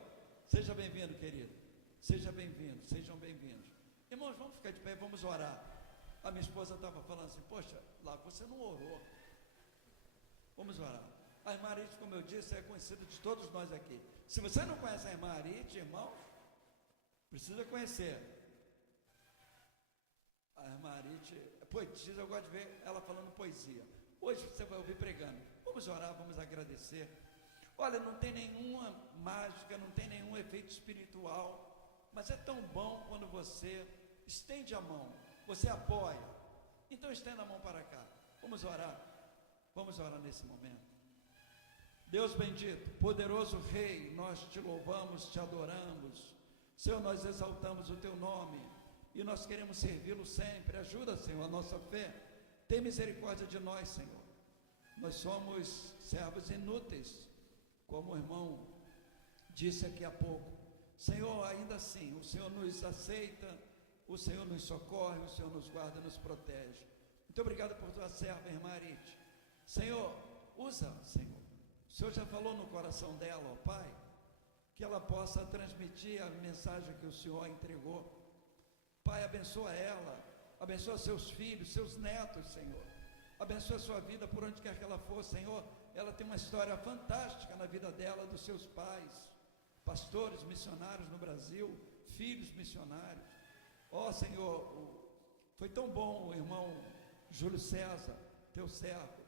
Seja bem-vindo, querido. Seja bem-vindo, sejam bem-vindos. Irmãos, vamos ficar de pé, vamos orar. A minha esposa estava falando assim, poxa, lá você não orou. Vamos orar. A irmã Arite, como eu disse, é conhecida de todos nós aqui. Se você não conhece a irmã Arite, irmãos, precisa conhecer. A irmã Arite é poetisa, eu gosto de ver ela falando poesia. Hoje você vai ouvir pregando. Vamos orar, vamos agradecer. Olha, não tem nenhuma mágica, não tem nenhum efeito espiritual, mas é tão bom quando você estende a mão, você apoia. Então estenda a mão para cá. Vamos orar nesse momento. Deus bendito, poderoso Rei, nós te louvamos, te adoramos. Senhor, nós exaltamos o teu nome e nós queremos servi-lo sempre. Ajuda, Senhor, a nossa fé. Tem misericórdia de nós, Senhor. Nós somos servos inúteis, como o irmão disse aqui há pouco. Senhor, ainda assim, o Senhor nos aceita, o Senhor nos socorre, o Senhor nos guarda, nos protege. Muito obrigado por tua serva, irmã Arite. Senhor, usa, Senhor. O Senhor já falou no coração dela, ó Pai, que ela possa transmitir a mensagem que o Senhor entregou. Pai, abençoa ela, abençoa seus filhos, seus netos, Senhor. Abençoa a sua vida por onde quer que ela for, Senhor. Ela tem uma história fantástica na vida dela, dos seus pais, pastores, missionários no Brasil, filhos missionários. Ó Senhor, foi tão bom o irmão Júlio César, teu servo,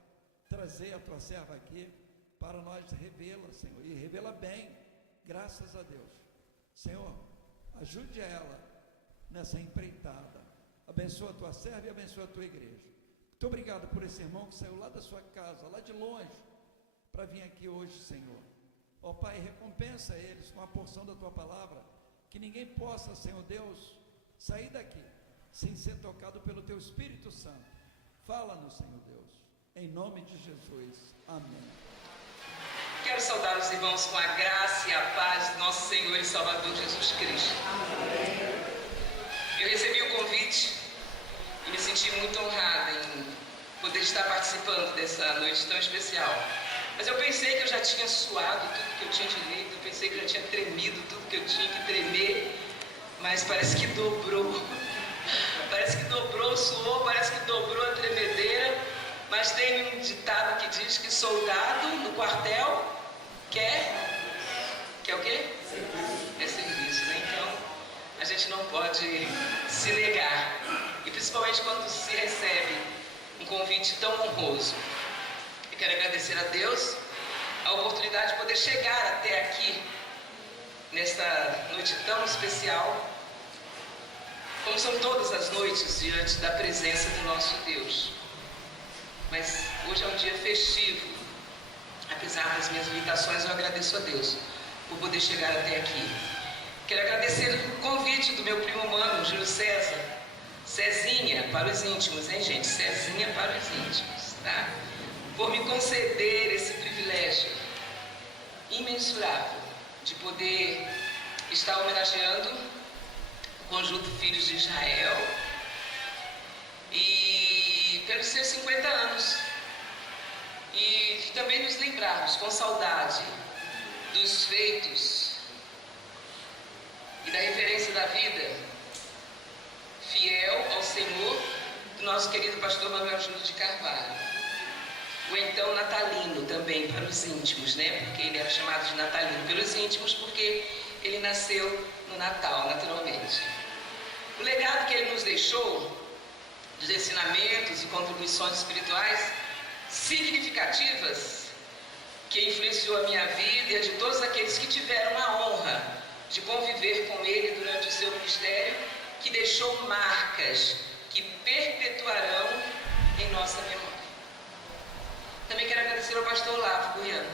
trazer a tua serva aqui para nós revê-la, Senhor, e revê-la bem, graças a Deus. Senhor, ajude ela nessa empreitada. Abençoa a tua serva e abençoa a tua igreja. Muito obrigado por esse irmão que saiu lá da sua casa, lá de longe, para vir aqui hoje, Senhor. Ó Pai, recompensa eles com a porção da tua palavra, que ninguém possa, Senhor Deus, sair daqui sem ser tocado pelo teu Espírito Santo. Fala-nos, Senhor Deus, em nome de Jesus. Amém. Quero saudar os irmãos com a graça e a paz do nosso Senhor e Salvador Jesus Cristo. Eu recebi o convite e me senti muito honrada em poder estar participando dessa noite tão especial. Mas eu pensei que eu já tinha suado tudo que eu tinha direito, eu pensei que eu já tinha tremido tudo que eu tinha que tremer, mas parece que dobrou. Parece que dobrou o suor, parece que dobrou a tremedeira, mas tem um ditado que diz que soldado no quartel quer o quê? É serviço, né? Então, a gente não pode se negar, e principalmente quando se recebe um convite tão honroso. Eu quero agradecer a Deus a oportunidade de poder chegar até aqui, nesta noite tão especial, como são todas as noites diante da presença do nosso Deus. Mas hoje é um dia festivo. Apesar das minhas limitações, eu agradeço a Deus por poder chegar até aqui. Quero agradecer o convite do meu primo humano, Júlio César, Cezinha para os íntimos, hein, gente? Cezinha para os íntimos, tá? Por me conceder esse privilégio imensurável de poder estar homenageando o Conjunto Filhos de Israel e pelos seus 50 anos. E também nos lembrarmos com saudade dos feitos e da referência da vida fiel ao Senhor do nosso querido pastor Manuel Júnior de Carvalho. O então natalino também para os íntimos, né? Porque ele era chamado de natalino pelos íntimos porque ele nasceu no Natal, naturalmente. O legado que ele nos deixou, dos ensinamentos e contribuições espirituais significativas, que influenciou a minha vida e a de todos aqueles que tiveram a honra de conviver com ele durante o seu ministério, que deixou marcas que perpetuarão em nossa memória. Também quero agradecer ao pastor Olavo Goiano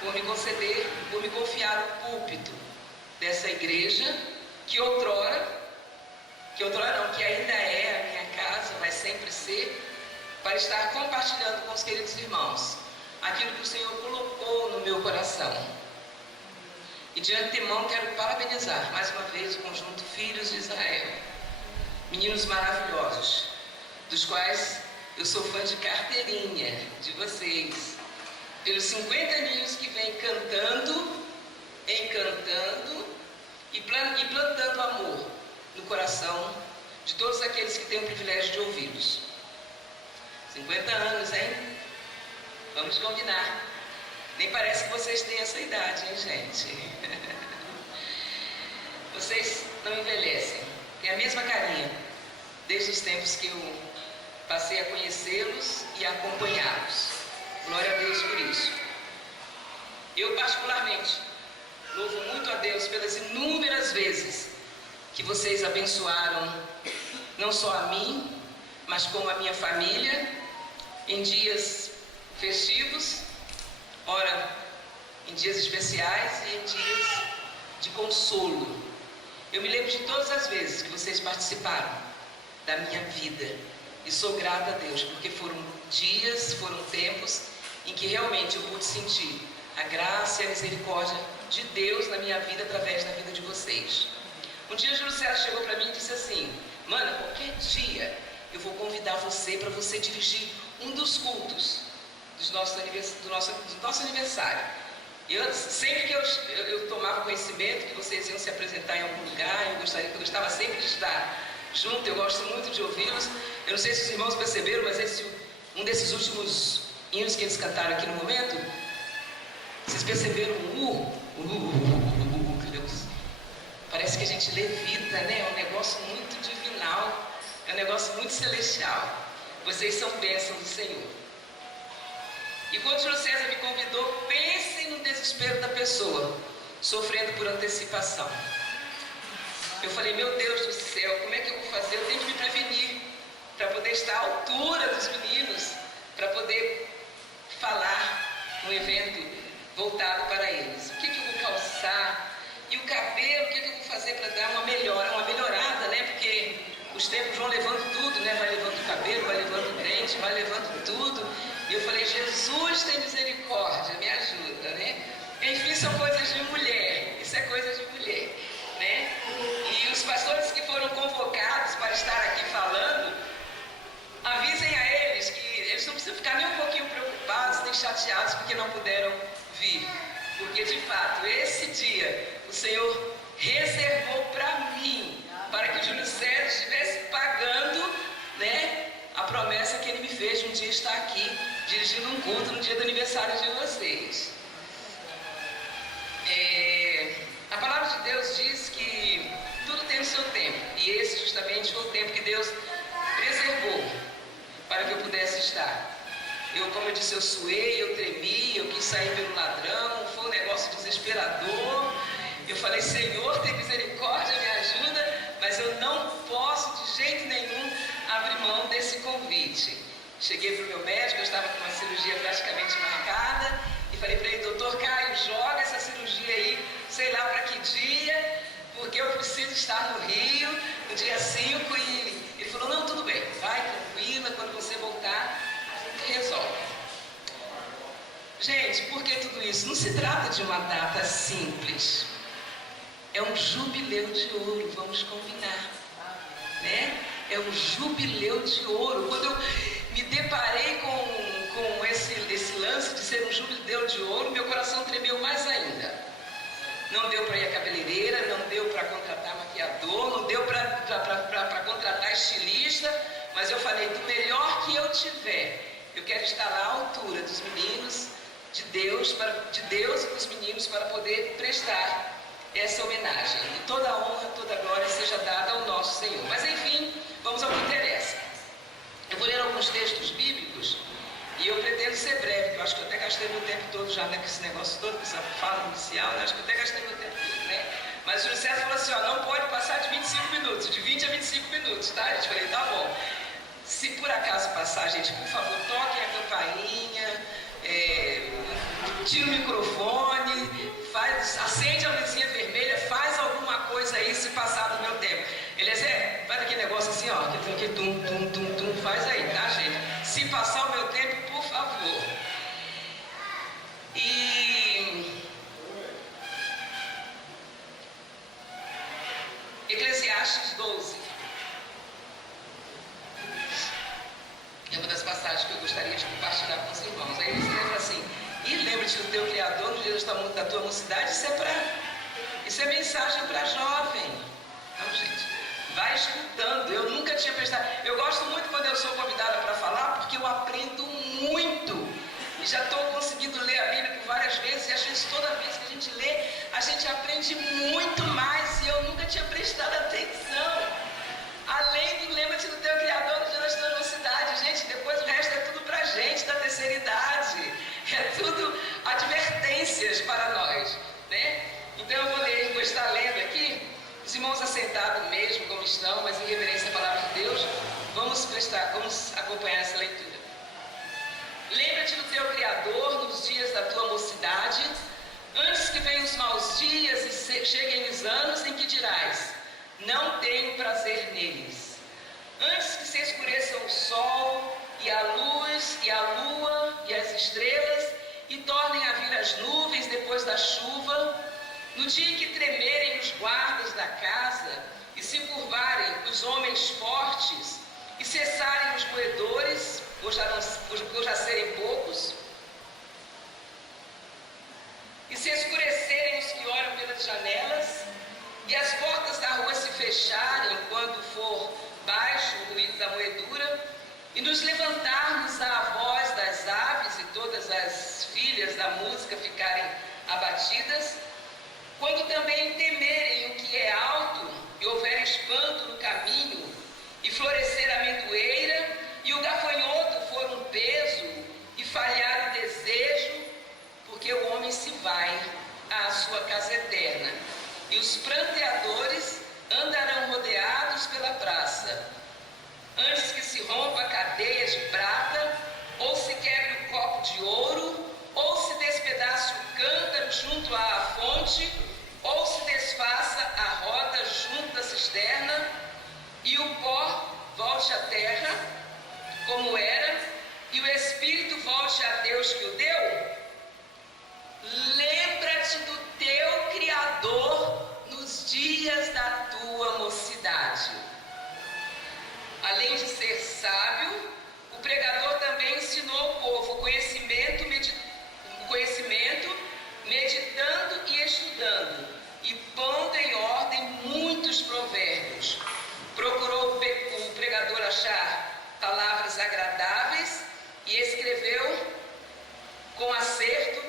por me conceder, por me confiar o púlpito dessa igreja que outrora não, que ainda é a minha casa, vai sempre ser, para estar compartilhando com os queridos irmãos aquilo que o Senhor colocou no meu coração. E de antemão quero parabenizar mais uma vez o Conjunto Filhos de Israel, meninos maravilhosos, dos quais eu sou fã de carteirinha de vocês, pelos 50 aninhos que vem cantando, encantando e plantando amor no coração de todos aqueles que têm o privilégio de ouvi-los. 50 anos, hein? Vamos combinar. Nem parece que vocês têm essa idade, hein, gente? Vocês não envelhecem. Têm a mesma carinha, desde os tempos que eu passei a conhecê-los e a acompanhá-los. Glória a Deus por isso. Eu, particularmente, louvo muito a Deus pelas inúmeras vezes que vocês abençoaram não só a mim, mas como a minha família, em dias festivos, ora, em dias especiais e em dias de consolo. Eu me lembro de todas as vezes que vocês participaram da minha vida e sou grata a Deus, porque foram dias, foram tempos em que realmente eu pude sentir a graça e a misericórdia de Deus na minha vida através da vida de vocês. Um dia Júlio César chegou para mim e disse assim: Mana, qualquer dia eu vou convidar você para você dirigir um dos cultos do nosso aniversário. Sempre que eu tomava conhecimento que vocês iam se apresentar em algum lugar, eu gostava sempre de estar junto, eu gosto muito de ouvi-los. Eu não sei se os irmãos perceberam, mas um desses últimos hinos que eles cantaram aqui no momento, vocês perceberam parece que a gente levita, né? É um negócio muito divinal, é um negócio muito celestial. Vocês são bênçãos do Senhor. E quando o Júlio César me convidou, pensem no desespero da pessoa, sofrendo por antecipação. Eu falei, meu Deus do céu, como é que eu vou fazer? Eu tenho que me prevenir, para poder estar à altura dos meninos, para poder falar um evento voltado para eles. O que eu vou calçar? E o cabelo, o que eu vou fazer para dar uma melhorada, né? Porque os tempos vão levando tudo, né? Vai levando o cabelo, vai levando o dente, vai levando tudo. E eu falei, Jesus tem misericórdia, me ajuda, né? Enfim, são coisas de mulher, isso é coisa de mulher, né? E os pastores que foram convocados para estar aqui falando, avisem a eles que eles não precisam ficar nem um pouquinho preocupados, nem chateados porque não puderam vir. Porque, de fato, esse dia o Senhor reservou para mim, para que o Júlio César estivesse pagando, né, a promessa que ele me fez de um dia estar aqui, dirigindo um culto no dia do aniversário de vocês. A palavra de Deus diz que tudo tem o seu tempo, e esse justamente foi o tempo que Deus preservou para que eu pudesse estar. Como eu disse, eu suei, eu tremi, eu quis sair pelo ladrão, foi um negócio desesperador. Eu falei, Senhor, tem misericórdia, me ajuda, mas eu não posso de jeito nenhum abrir mão desse convite. Cheguei para o meu médico, eu estava com uma cirurgia praticamente marcada, e falei para ele, doutor Caio, joga essa cirurgia aí, sei lá para que dia, porque eu preciso estar no Rio, no dia 5, e ele falou, não, tudo bem, vai tranquila, quando você voltar, a gente resolve. Gente, por que tudo isso? Não se trata de uma data simples. É um jubileu de ouro, vamos combinar. Né? É um jubileu de ouro. Quando eu me deparei com esse lance de ser um jubileu de ouro, meu coração tremeu mais ainda. Não deu para ir à cabeleireira, não deu para contratar maquiador, não deu para contratar estilista, mas eu falei, do melhor que eu tiver, eu quero estar lá à altura dos meninos, de Deus e dos meninos, para poder prestar essa homenagem. E toda a honra, toda a glória seja dada ao nosso Senhor. Mas enfim, vamos ao que interessa. Eu vou ler alguns textos bíblicos e eu pretendo ser breve, porque eu acho que eu até gastei meu tempo todo já, né, com esse negócio todo, com essa fala inicial, né, acho que eu até gastei meu tempo todo, né? Mas o Júlio César falou assim, ó, não pode passar de 25 minutos, de 20 a 25 minutos, tá? A gente falei, tá bom. Se por acaso passar, gente, por favor, toquem a campainha, tira o microfone, acende a luzinha vermelha, faz alguma coisa aí se passar do meu tempo. Eliezer, faz aquele negócio assim, ó, que tum, faz aí, tá, gente? Se passar o meu tempo, por favor. E Eclesiastes 12. É uma das passagens que eu gostaria de compartilhar com os irmãos. Aí você lembra assim, e lembra-te do teu Criador no dia da tua mocidade. Isso é mensagem para jovem. Não, gente, vai escutando. Eu nunca tinha prestado. Eu gosto muito quando eu sou convidada para falar, porque eu aprendo muito. E já estou conseguindo ler a Bíblia por várias vezes, e às vezes toda vez que a gente lê, a gente aprende muito mais, e eu nunca tinha prestado atenção. Além do lembra-te do teu Criador no dia da tua mocidade, gente, depois o resto é tudo pra gente da terceira idade, é tudo advertências para nós, né? Então eu vou estar lendo aqui, os irmãos assentados mesmo como estão, mas em reverência à palavra de Deus, vamos acompanhar essa leitura. Lembra-te do teu Criador nos dias da tua mocidade, antes que venham os maus dias e cheguem os anos em que dirás, não tenho prazer neles. Antes que se escureçam o sol e a luz e a lua e as estrelas e tornem a vir as nuvens depois da chuva, no dia em que tremerem os guardas da casa e se curvarem os homens fortes e cessarem os moedores, por já serem poucos, e se escurecerem os que olham pelas janelas, e as portas da rua se fecharem quando for baixo o ruído da moedura, e nos levantarmos à voz das aves e todas as filhas da música ficarem abatidas, quando também temerem o que é alto e houver espanto no caminho, e florescer a amendoeira, e o gafanhoto for um peso, e falhar o desejo, porque o homem se vai à sua casa eterna, e os pranteadores andarão rodeados pela praça, antes que se rompa cadeias de prata, ou se quebre o copo de ouro, ou se despedace o cântaro junto à fonte, ou se desfaça a roda junto da cisterna, e o pó volte à terra, como era, e o Espírito volte a Deus que o deu. Lembra-te do teu Criador nos dias da tua mocidade. Além de ser sábio, o pregador também ensinou ao povo o conhecimento, meditando e estudando, e pondo em ordem muitos provérbios. Procurou o pregador achar palavras agradáveis e escreveu com acerto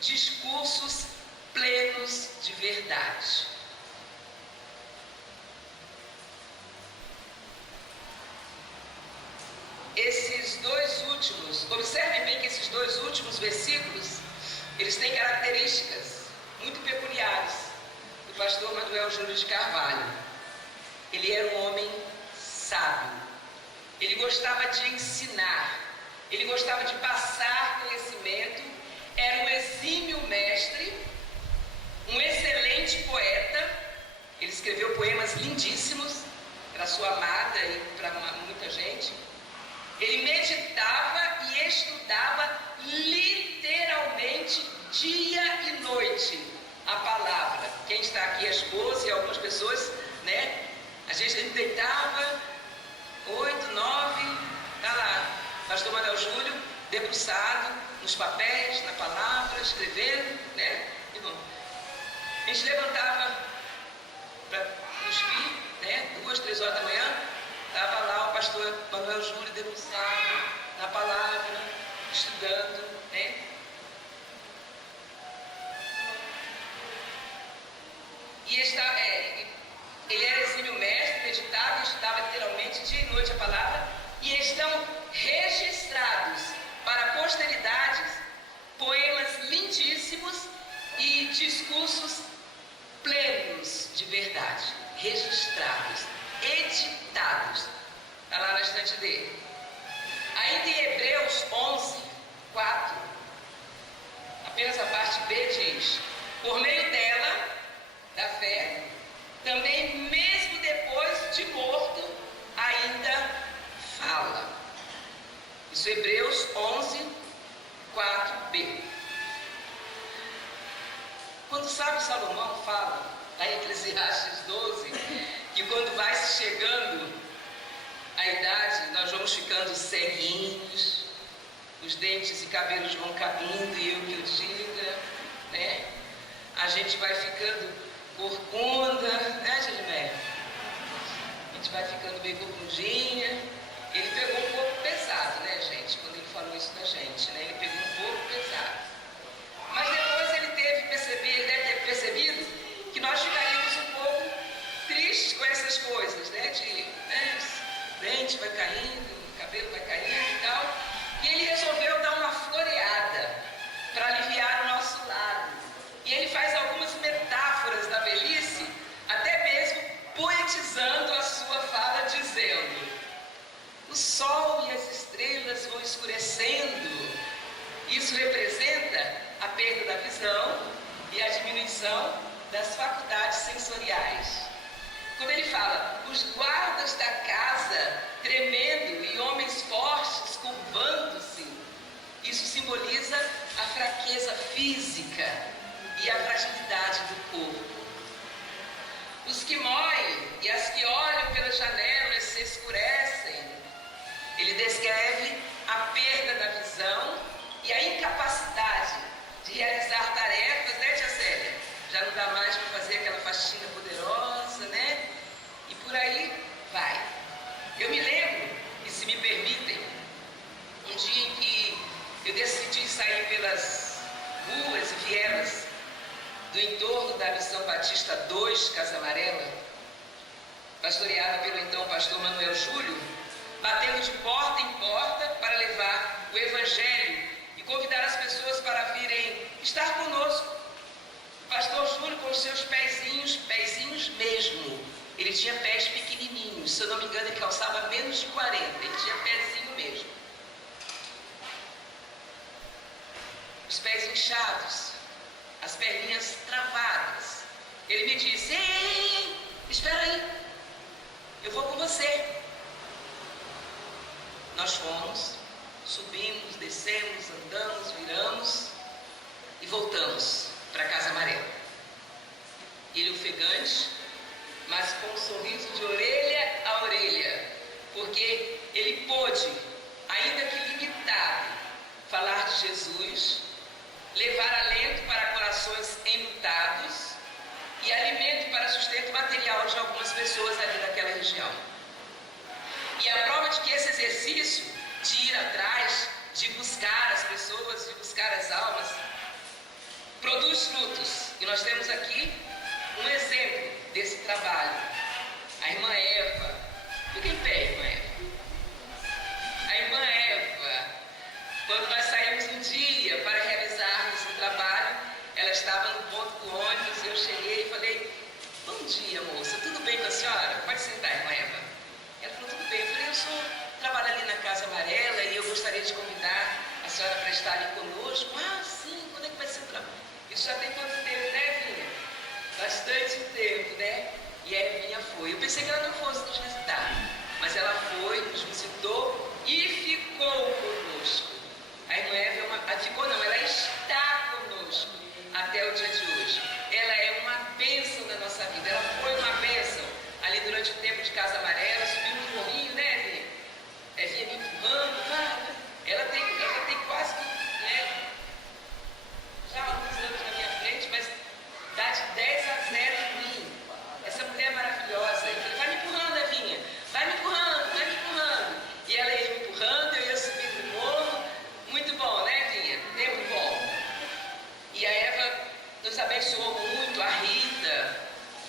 discursos plenos de verdade. Esses dois últimos, observem bem dois últimos versículos, eles têm características muito peculiares do pastor Manuel Júlio de Carvalho. Ele era um homem sábio, ele gostava de ensinar, ele gostava de passar conhecimento, era um exímio mestre, um excelente poeta. Ele escreveu poemas lindíssimos para sua amada e para muita gente. Ele meditava e estudava literalmente dia e noite a palavra. Quem está aqui, a esposa e algumas pessoas, né? A gente deitava 8, 9, tá lá, pastor Manuel Júlio, debruçado nos papéis, na palavra, escrevendo, né? E bom, a gente levantava para cuspir, né? 2, 3 horas da manhã, estava lá o pastor Manuel Júlio debruçado na palavra, estudando, né? E ele era exímio mestre, meditava e estudava literalmente dia e noite a palavra, e estão registrados para a posteridade poemas lindíssimos e discursos plenos de verdade, registrados, editados. Está lá na estante dele. Ainda em Hebreus 11, 4, apenas a parte B diz: por meio dela, da fé, também mesmo depois de morto, ainda fala. Isso é Hebreus 11, 4b. Quando o sábio Salomão fala, lá em Eclesiastes 12, que quando vai chegando a idade, nós vamos ficando ceguinhos, os dentes e cabelos vão caindo, e eu que o diga, né? A gente vai ficando corcunda, né, Gilberto? A gente vai ficando bem corcundinha. Ele pegou um pouco pesado, né, gente? Quando ele falou isso da gente, né? Ele pegou um pouco pesado. Mas depois ele deve ter percebido que nós ficaríamos um pouco tristes com essas coisas, né? O dente vai caindo, o cabelo vai caindo e tal. E ele resolveu dar uma floreada para aliviar o nosso lado. E ele faz algumas metáforas da velhice, até mesmo poetizando a sua fala, dizendo: o sol e as estrelas vão escurecendo. Isso representa a perda da visão e a diminuição das faculdades sensoriais. Quando ele fala, os guardas da casa tremendo e homens fortes curvando-se, isso simboliza a fraqueza física e a fragilidade do corpo. Os que moem e as que olham pelas janelas se escurecem. Ele descreve a perda da visão e a incapacidade de realizar tarefas, né, tia Célia? Já não dá mais para fazer aquela faxina poderosa, né? E por aí vai. Eu me lembro, e se me permitem, um dia em que eu decidi sair pelas ruas e vielas do entorno da Missão Batista 2, Casa Amarela, pastoreada pelo então pastor Manuel Júlio, batendo de porta em porta para levar o Evangelho e convidar as pessoas para virem estar conosco. O pastor Júlio, com os seus pezinhos mesmo, ele tinha pés pequenininhos, se eu não me engano ele calçava menos de 40, ele tinha pezinho mesmo. Os pés inchados, as perninhas travadas. Ele me disse: ei, espera aí, eu vou com você. Nós fomos, subimos, descemos, andamos, viramos e voltamos para a Casa Amarela. Ele ofegante, mas com um sorriso de orelha a orelha, porque ele pôde, ainda que limitado, falar de Jesus, levar alento para corações enlutados e alimento para sustento material de algumas pessoas ali daquela região. E a prova de que esse exercício de ir atrás, de buscar as pessoas, de buscar as almas, produz frutos. E nós temos aqui um exemplo desse trabalho. A irmã Eva, fica em pé, irmã Eva. A irmã Eva, quando nós saímos no dia para realizarmos o trabalho. Ela estava no ponto do ônibus, eu cheguei e falei, bom dia, moça, tudo bem com a senhora? Pode sentar, irmã Eva. Ela falou, tudo bem. Eu falei, trabalho ali na Casa Amarela e eu gostaria de convidar a senhora para estar ali conosco. Ah, sim, quando é que vai ser o trabalho? Isso já tem quanto tempo, né, Vinha? Bastante tempo, né? E a Evinha foi. Eu pensei que ela não fosse nos visitar, mas ela foi, nos visitou e ficou conosco. A irmã Eva ela está conosco até o dia de hoje. Ela é uma bênção na nossa vida. Ela foi uma bênção ali durante o tempo de Casa Amarela, subimos no morrinho, né, Evinha? Evinha me empurrando, vai. Ela tem quase que, né, já há alguns anos na minha frente, mas dá de 10 a 0 em mim. Essa mulher é maravilhosa. Eu falei, vai me empurrando, Evinha. Vai me empurrando, vai me empurrando. E ela ia me empurrando, eu ia subindo no morro. Muito bom, né, Evinha? Tempo bom. E a Eva nos abençoou muito, a Rita,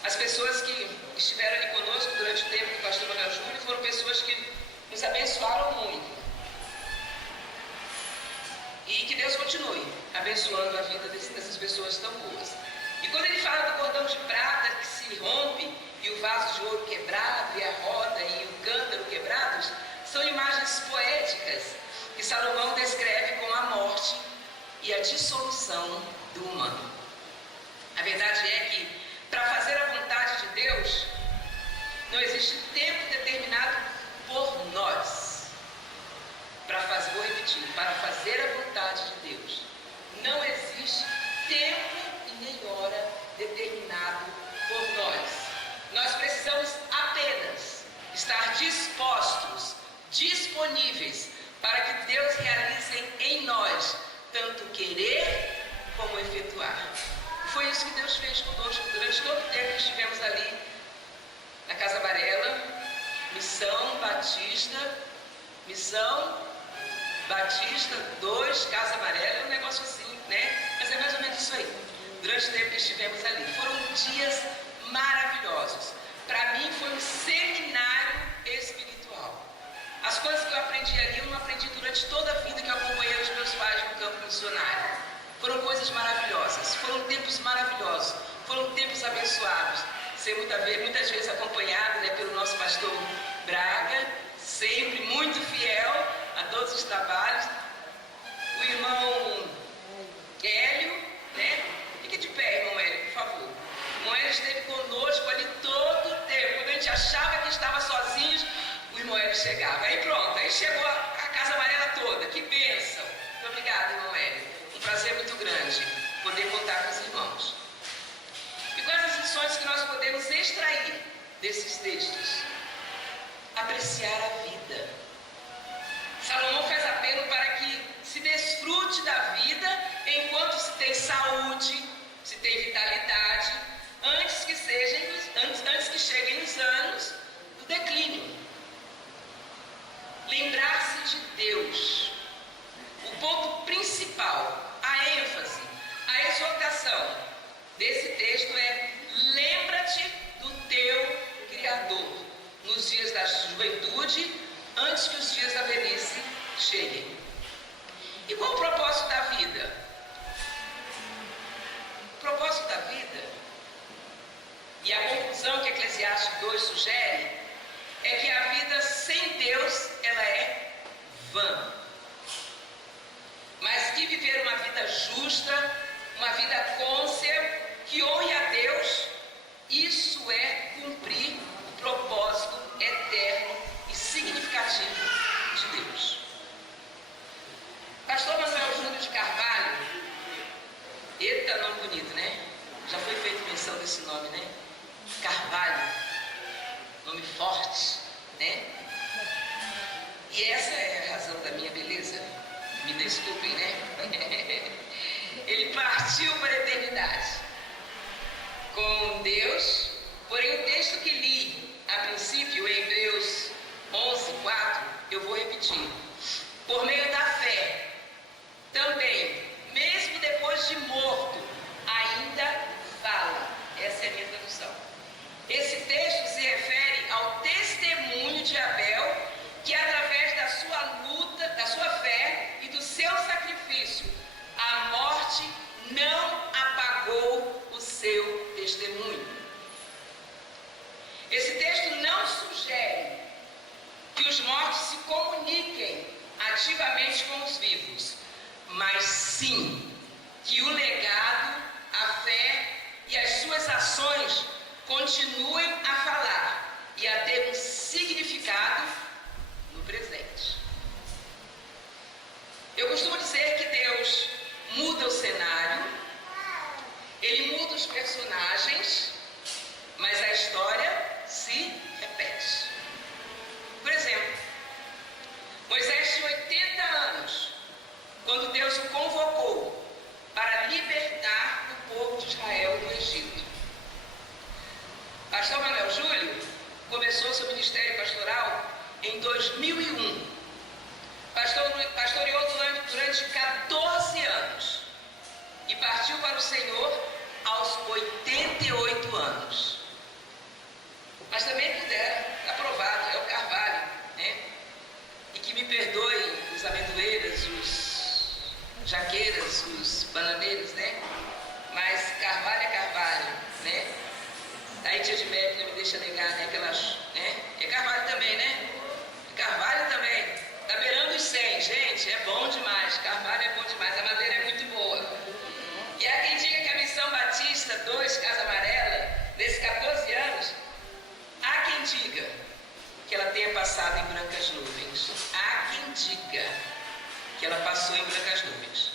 as pessoas que estiveram ali conosco durante o tempo do pastor Manuel Júnior foram pessoas que nos abençoaram muito. E que Deus continue abençoando a vida dessas pessoas tão boas. E quando ele fala do cordão de prata que se rompe, e o vaso de ouro quebrado, e a roda e o cântaro quebrados, são imagens poéticas que Salomão descreve com a morte e a dissolução do humano. A verdade é que, para fazer a vontade de Deus, não existe tempo determinado por nós. Vou repetir, para fazer a vontade de Deus, não existe tempo e nem hora determinado por nós. Nós precisamos apenas estar dispostos, disponíveis, para que Deus realize em nós tanto querer como efetuar. Foi isso que Deus fez conosco durante todo o tempo que estivemos ali na Casa Amarela, Missão Batista 2, Casa Amarela, é um negócio assim, né? Mas é mais ou menos isso aí. Durante o tempo que estivemos ali, foram dias maravilhosos. Para mim foi um seminário espiritual. As coisas que eu aprendi ali, eu não aprendi durante toda a vida que eu acompanhei os meus pais no campo missionário. Foram coisas maravilhosas, foram tempos maravilhosos, foram tempos abençoados. Ser muitas vezes acompanhado, né, pelo nosso pastor Braga, sempre muito fiel a todos os trabalhos. O irmão Hélio, né? Fique de pé, irmão Hélio, por favor. O irmão Hélio esteve conosco ali todo o tempo. Quando a gente achava que estava sozinhos, o irmão Hélio chegava. Aí pronto, aí chegou a Casa Amarela toda. Que bênção. Muito obrigada, irmão Hélio. Um prazer muito grande poder contar com os irmãos. E quais as lições que nós podemos extrair desses textos? Apreciar a vida. Salomão faz apelo para que se desfrute da vida enquanto se tem saúde, se tem vitalidade, antes que cheguem os anos do declínio. Lembrar-se de Deus. O ponto principal, a ênfase, a exortação desse texto é: lembra-te do teu Criador nos dias da juventude, antes que os dias da velhice cheguem. E qual o propósito da vida? O propósito da vida, e a conclusão que Eclesiastes 2 sugere, é que a vida sem Deus, ela é vã. Mas que viver uma vida justa, uma vida cônscia, que honre a Deus, isso é cumprir o propósito eterno e significativo de Deus. Pastor Manuel Júnior de Carvalho, eita, nome bonito, né? Já foi feita menção desse nome, né? Carvalho, nome forte, né? E essa é a razão da minha beleza, me desculpem, né? Ele partiu para a eternidade com Deus, porém o texto que li a princípio, em Hebreus 11:4, eu vou repetir. Por meio da fé, também, mesmo depois de morto, ainda fala. Essa é a minha tradução. Esse texto se refere ao testemunho de Abel, que através da sua luta, da sua fé e do seu sacrifício, sacrifício, a morte não apagou o seu testemunho. Esse texto não sugere que os mortos se comuniquem ativamente com os vivos, mas sim que o legado, a fé e as suas ações continuem a falar e a ter um significado no presente. Eu costumo dizer que Deus muda o cenário, Ele muda os personagens, mas a história se repete. Por exemplo, Moisés tinha 80 anos quando Deus o convocou para libertar o povo de Israel do Egito. Pastor Manuel Júlio começou seu ministério pastoral em 2001. Pastoreou durante 14 anos e partiu para o Senhor aos 88 anos. Mas também pudera, aprovado, é o Carvalho, né? E que me perdoem os amendoeiras, os jaqueiras, os bananeiros, né? Mas Carvalho é Carvalho, né? Aí tia de médico não me deixa negar, né? Aquelas, né? É Carvalho também, né? Carvalho também. Tá beirando os 100, gente, é bom demais. Carvalho é bom demais, a madeira é muito boa. E há quem diga que a Missão Batista 2, Casa Amarela, nesses 14 anos, há quem diga que ela tenha passado em brancas nuvens. Há quem diga que ela passou em brancas nuvens.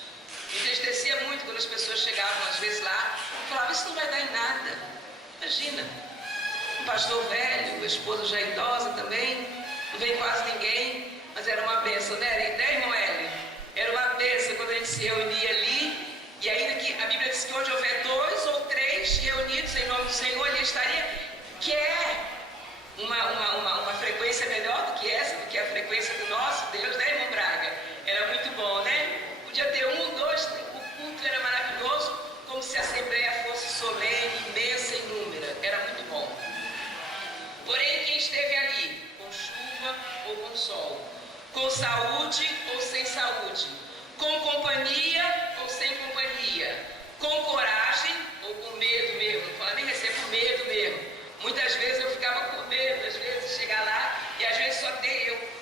Me entristecia muito quando as pessoas chegavam às vezes lá e falavam, isso não vai dar em nada. Imagina, um pastor velho, a esposa já idosa também, não vem quase ninguém, mas era uma bênção, né, irmão Hélio? Era uma bênção quando a gente se reunia ali, e ainda que a Bíblia diz que onde houver 2 ou 3 reunidos em nome do Senhor, ele estaria, que é uma frequência melhor do que essa, do que a frequência do nosso Deus, né, irmão Braga? Era muito bom, né? Podia ter 1, 2, 3, o culto era maravilhoso, como se a Assembleia fosse solene, imensa e inúmera, era muito bom. Porém, quem esteve ali, com chuva ou com sol, com saúde ou sem saúde, com companhia ou sem companhia, com coragem ou com medo mesmo, não fala nem recebo medo mesmo. Muitas vezes eu ficava com medo, às vezes, de chegar lá e às vezes só tem eu.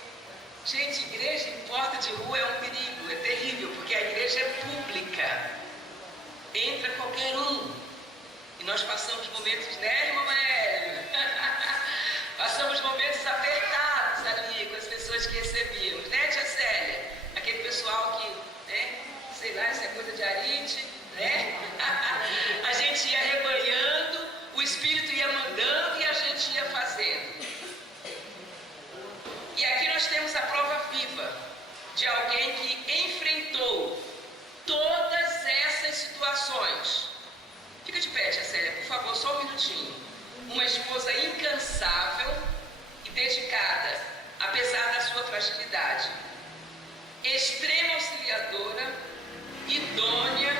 Gente, igreja em porta de rua é um perigo, é terrível, porque a igreja é pública. Entra qualquer um. E nós passamos momentos, né, irmão Hélio? Passamos momentos apertados ali com as pessoas que recebíamos, né, tia Célia? Aquele pessoal que, né, sei lá, isso é coisa de arite, né? A gente ia rebanhando, o Espírito ia mandando e a gente ia fazendo. E aqui nós temos a prova viva de alguém que enfrentou todas essas situações. Fica de pé, tia Célia, por favor, só um minutinho. Uma esposa incansável e dedicada, apesar da sua fragilidade. Extrema auxiliadora, idônea,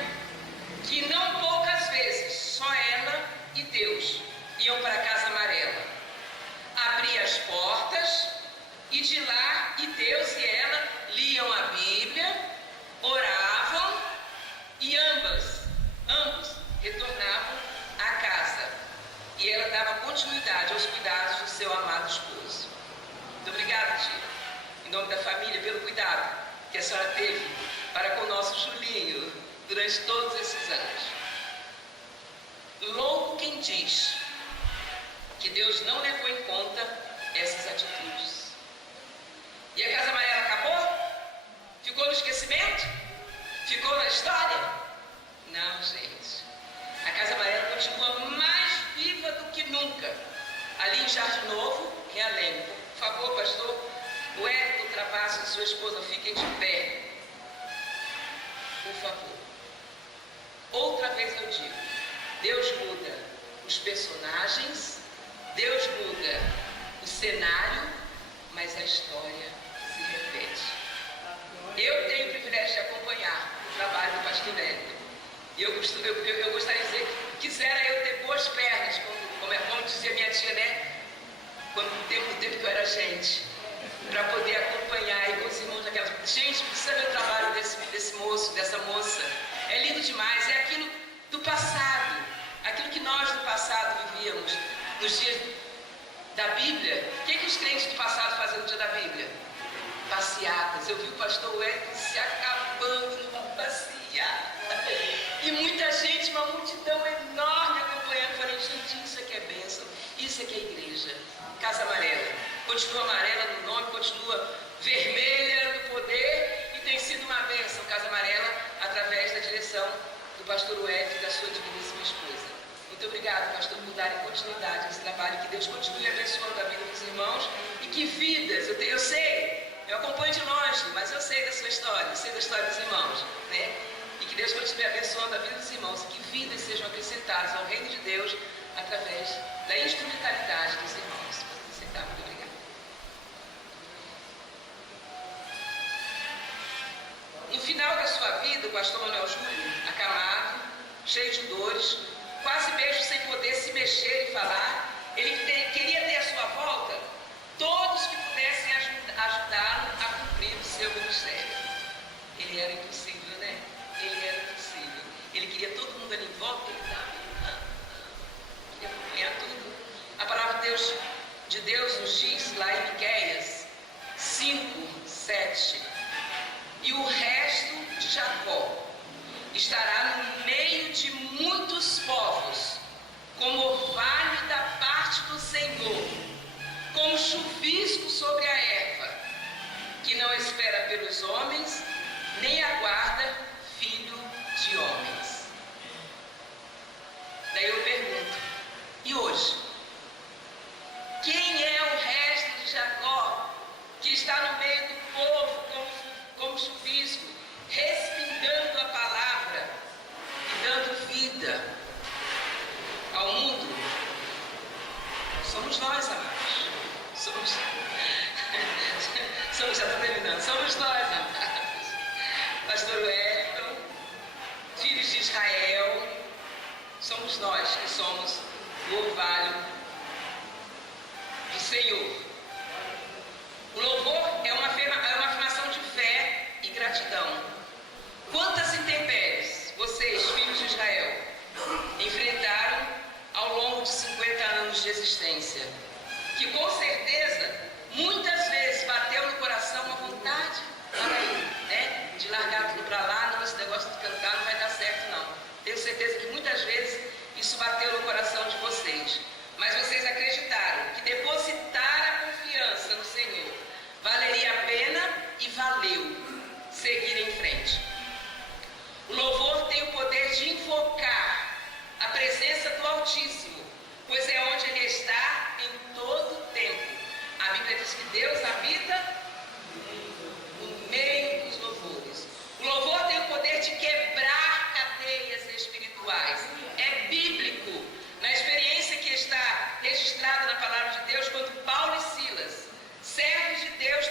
que não poucas vezes só ela e Deus iam para a Casa Amarela. Abria as portas e de lá e Deus e ela liam a Bíblia, oravam e ambos retornavam à casa. E ela dava continuidade aos cuidados do seu amado esposo. Muito obrigada, tia, em nome da família, pelo cuidado que a senhora teve para com o nosso Julinho durante todos esses anos. Louco quem diz que Deus não levou em conta essas atitudes. E a Casa Amarela acabou? Ficou no esquecimento? Ficou na história? Não, gente. A Casa Amarela continua mais viva do que nunca. Ali em Jardim Novo, em Além. Por favor, pastor, o Hélio Travasso e sua esposa fiquem de pé. Por favor. Outra vez eu digo, Deus muda os personagens, Deus muda o cenário, mas a história se repete. Eu tenho o privilégio de acompanhar o trabalho do pastor Hélio. E eu gostaria de dizer que quisera eu ter boas pernas, como dizia minha tia, né? No tempo que eu era gente. para poder acompanhar aí com os irmãos daquelas. Gente, precisa ver o trabalho desse moço, dessa moça. É lindo demais, é aquilo do passado, aquilo que nós do passado vivíamos nos dias da Bíblia. O que os crentes do passado faziam no dia da Bíblia? Passeatas. Eu vi o pastor Wellington se acabando numa passeata. E muita gente, uma multidão enorme acompanhando. Falei, gente, isso aqui é bênção, isso aqui é igreja. Casa Amarela. Continua amarela no nome, continua vermelha no poder e tem sido uma bênção, Casa Amarela, através da direção do pastor Wellington e da sua digníssima esposa. Muito obrigado, pastor, por darem continuidade a esse trabalho. Que Deus continue abençoando a vida dos irmãos e que vidas, eu sei, eu acompanho de longe, mas eu sei da sua história, eu sei da história dos irmãos, né? E que Deus continue abençoando a vida dos irmãos e que vidas sejam acrescentadas ao reino de Deus através da instrumentalidade dos irmãos. Pode sentar, muito obrigado. No final da sua vida, o pastor Manuel Júlio, acamado, cheio de dores, quase mesmo sem poder se mexer e falar, ele queria ter à sua volta todos que pudessem ajudá-lo a cumprir o seu ministério. Ele era impossível, né? Ele era impossível. Ele queria todo mundo ali em volta, ele queria acompanhar tudo. A palavra de Deus nos diz lá em Miqueias 5:7, e o resto de Jacó estará no meio de muitos povos, como orvalho da parte do Senhor, como chuvisco sobre a erva, que não espera pelos homens, nem aguarda filho de homens. Daí eu pergunto, e hoje? Quem é o resto de Jacó que está no meio do povo como chuvisco, respingando a palavra e dando vida ao mundo? Somos nós, amados. Já estou terminando. Somos nós, amados. Pastor Wellington, filhos de Israel, somos nós que somos o orvalho do Senhor. O louvor é uma afirmação de fé e gratidão. Quantas intempéries vocês, filhos de Israel, enfrentaram ao longo de 50 anos de existência, que com certeza muitas vezes bateu no coração uma vontade, né, de largar tudo para lá, não, esse negócio de cantar não vai dar certo não. Tenho certeza que muitas vezes isso bateu no coração de vocês, mas vocês acreditaram que depositar a confiança no Senhor valeria a pena e valeu seguir em frente. O louvor tem o poder de invocar a presença do Altíssimo, pois é onde Ele está em todo o tempo. A Bíblia diz que Deus habita no meio dos louvores. O louvor tem o poder de quebrar cadeias espirituais. É bíblico. Na experiência que está registrada na palavra de Deus, quando Paulo e Silas, servos de Deus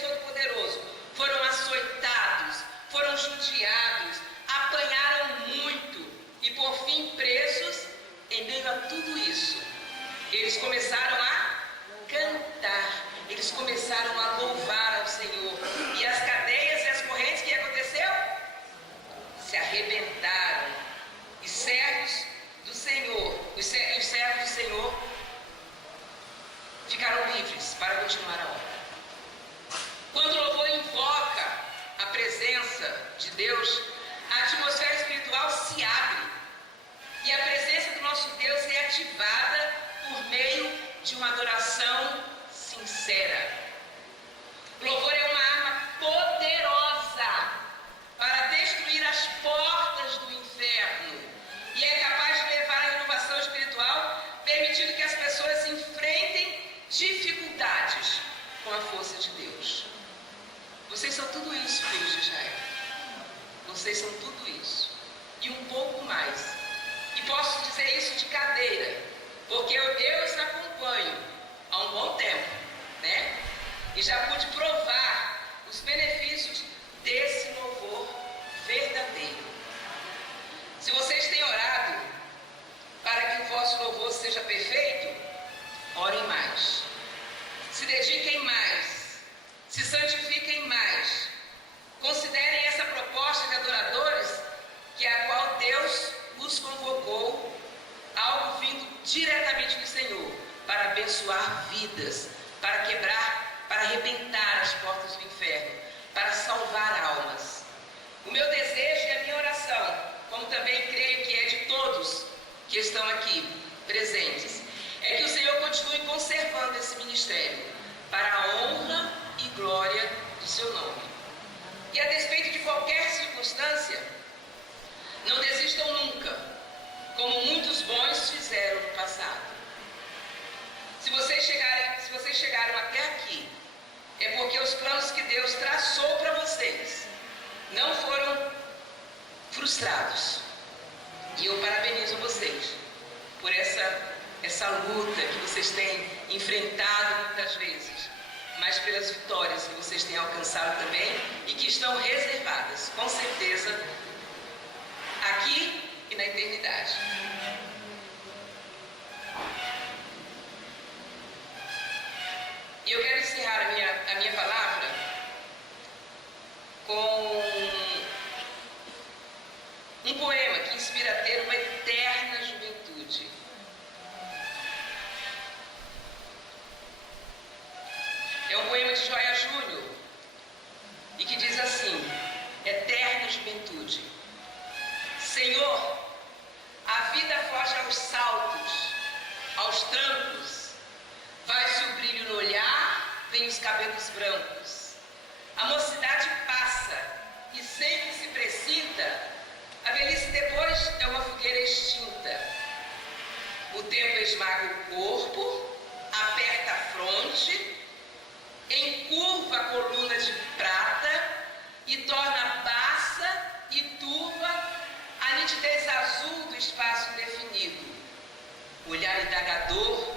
Todo-Poderoso, foram açoitados, foram judiados, apanharam muito e por fim presos. Em meio a tudo isso, eles começaram a cantar, eles começaram a louvar ao Senhor, e as cadeias e as correntes, o que aconteceu? Se arrebentaram, e servos do Senhor, os servos do Senhor ficaram livres para continuar a obra. Quando o louvor invoca a presença de Deus, a atmosfera espiritual se abre e a presença do nosso Deus é ativada por meio de uma adoração sincera. O louvor é uma arma poderosa para destruir as portas do inferno e é capaz de levar à renovação espiritual, permitindo que as pessoas enfrentem dificuldades com a força de Deus. Vocês são tudo isso, filhos de Israel. Vocês são tudo isso e um pouco mais. E posso dizer isso de cadeira, porque eu os acompanho há um bom tempo, né? E já pude provar os benefícios desse louvor verdadeiro. Se vocês têm orado para que o vosso louvor seja perfeito, orem mais. Se dediquem mais que é a qual Deus os convocou, algo vindo diretamente do Senhor, para abençoar vidas, para quebrar, para arrebentar as portas do inferno, para salvar almas. O meu desejo e a minha oração, como também creio que é de todos que estão aqui presentes, é que o Senhor continue conservando esse ministério para a honra e glória do seu nome. E a despeito de qualquer circunstância, não desistam nunca, como muitos bons fizeram no passado. Se vocês chegaram até aqui, é porque os planos que Deus traçou para vocês não foram frustrados. E eu parabenizo vocês por essa luta que vocês têm enfrentado muitas vezes, mas pelas vitórias que vocês têm alcançado também e que estão reservadas, com certeza, aqui e na eternidade. E eu quero encerrar a minha palavra com um poema que inspira a ter uma eterna juventude. É um poema de Joia Júnior e que diz assim: eterna juventude. Senhor, a vida foge aos saltos, aos trancos, vai-se o brilho no olhar, vem os cabelos brancos. A mocidade passa e sempre se precipita, a velhice depois é uma fogueira extinta. O tempo esmaga o corpo, aperta a fronte, encurva a coluna de prata e torna baça e turva a nitidez azul do espaço definido. Olhar indagador,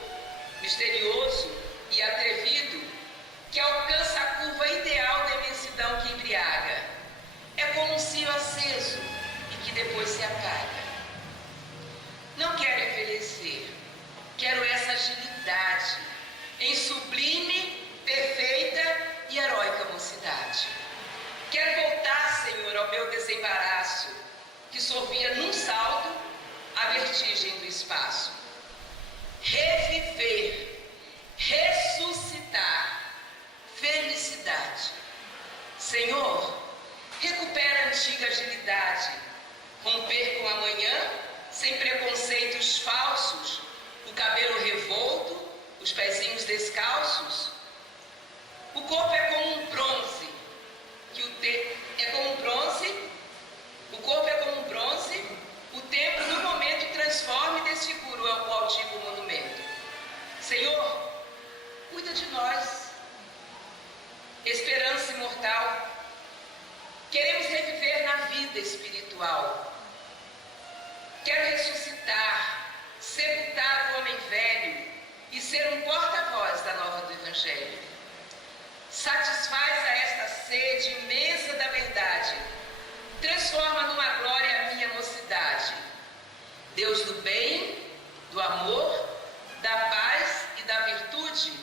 misterioso e atrevido, que alcança a curva ideal da imensidão que embriaga. É como um cio aceso e que depois se apaga. Não quero envelhecer, quero essa agilidade em sublime, perfeita e heróica mocidade. Quero voltar, Senhor, ao meu desembaraço, que sorvia num salto a vertigem do espaço. Reviver, ressuscitar, felicidade. Senhor, recupera a antiga agilidade, romper com amanhã, sem preconceitos falsos, o cabelo revolto, os pezinhos descalços. O corpo é como um bronze, o corpo é como um bronze, o tempo no momento transforma e desfigura o altivo monumento. Senhor, cuida de nós, esperança imortal. Queremos reviver na vida espiritual. Quero ressuscitar, sepultar o homem velho e ser um porta-voz da nova do Evangelho. Satisfaz a esta sede imensa da verdade, transforma numa glória a minha mocidade. Deus do bem, do amor, da paz e da virtude,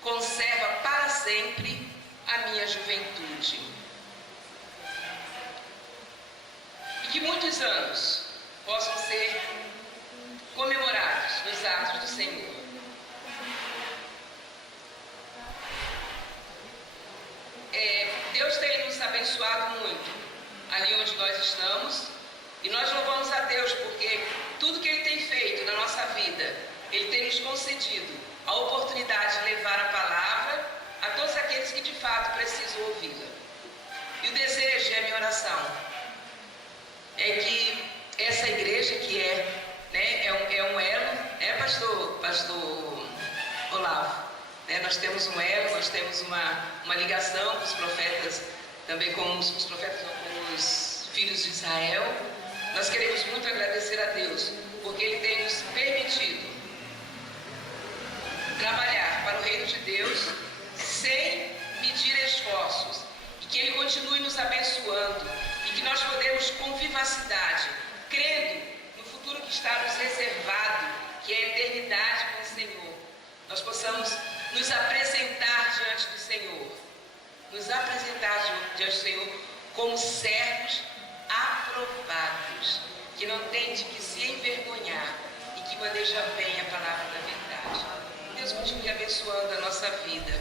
conserva para sempre a minha juventude. E que muitos anos possam ser comemorados nos atos do Senhor. Deus tem nos abençoado muito ali onde nós estamos, e nós louvamos a Deus porque tudo que Ele tem feito na nossa vida, Ele tem nos concedido a oportunidade de levar a palavra a todos aqueles que de fato precisam ouvi-la. E o desejo e a minha oração é que essa igreja que é um elo, pastor Olavo, nós temos um elo, nós temos uma ligação com os profetas, também com os profetas, com os filhos de Israel. Nós queremos muito agradecer a Deus, porque Ele tem nos permitido trabalhar para o reino de Deus sem medir esforços, e que Ele continue nos abençoando, e que nós podemos com vivacidade, crendo no futuro que está nos reservado, que é a eternidade com o Senhor, nós possamos nos apresentar diante do Senhor, como servos aprovados, nossa vida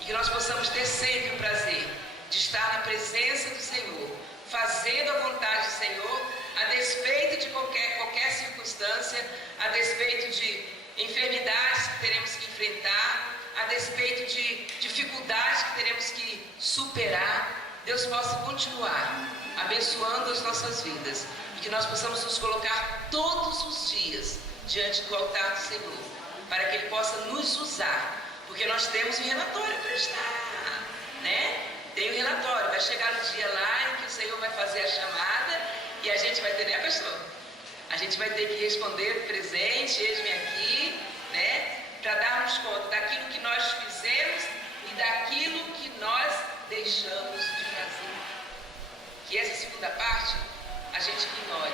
e que nós possamos ter sempre o prazer de estar na presença do Senhor, fazendo a vontade do Senhor, a despeito de qualquer circunstância, a despeito de enfermidades que teremos que enfrentar, a despeito de dificuldades que teremos que superar. Deus possa continuar abençoando as nossas vidas e que nós possamos nos colocar todos os dias diante do altar do Senhor, para que Ele possa nos usar, porque nós temos um relatório para prestar, né? Tem um relatório, vai chegar no dia lá em que o Senhor vai fazer a chamada e a gente vai ter, né, pastor? A gente vai ter que responder presente, eis-me aqui, né? Para darmos conta daquilo que nós fizemos e daquilo que nós deixamos de fazer. Que essa segunda parte a gente ignore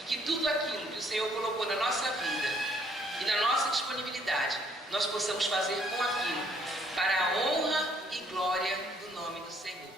e que tudo aquilo que o Senhor colocou na nossa vida e na nossa disponibilidade nós possamos fazer com aquilo para a honra e glória do nome do Senhor.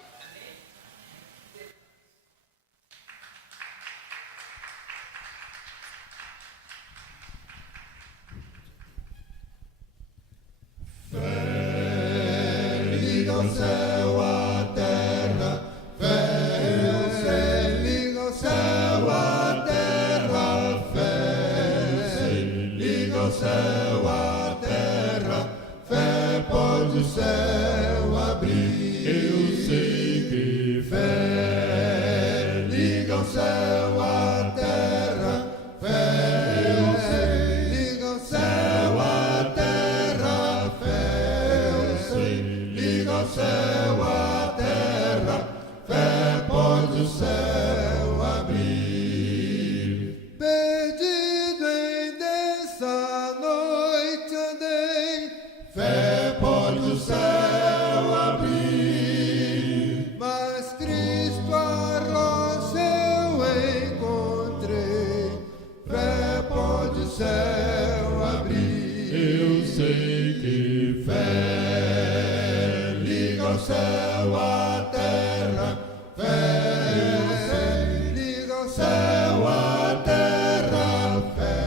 Liga o céu à terra, fé, liga o céu à terra, fé, liga o céu à terra, fé pode o céu abrir. Eu sei que fé, liga o céu à terra, fé, eu sei, liga o céu à terra, fé, eu sei, liga o céu à terra, fé pode o céu abrir. Perdido em dessa noite andei, fé pode o céu abrir. Mas Cristo a rocha eu encontrei, fé pode o céu abrir. Eu sei que fé liga o céu à terra, fé, eu sei, liga o céu à terra, fé,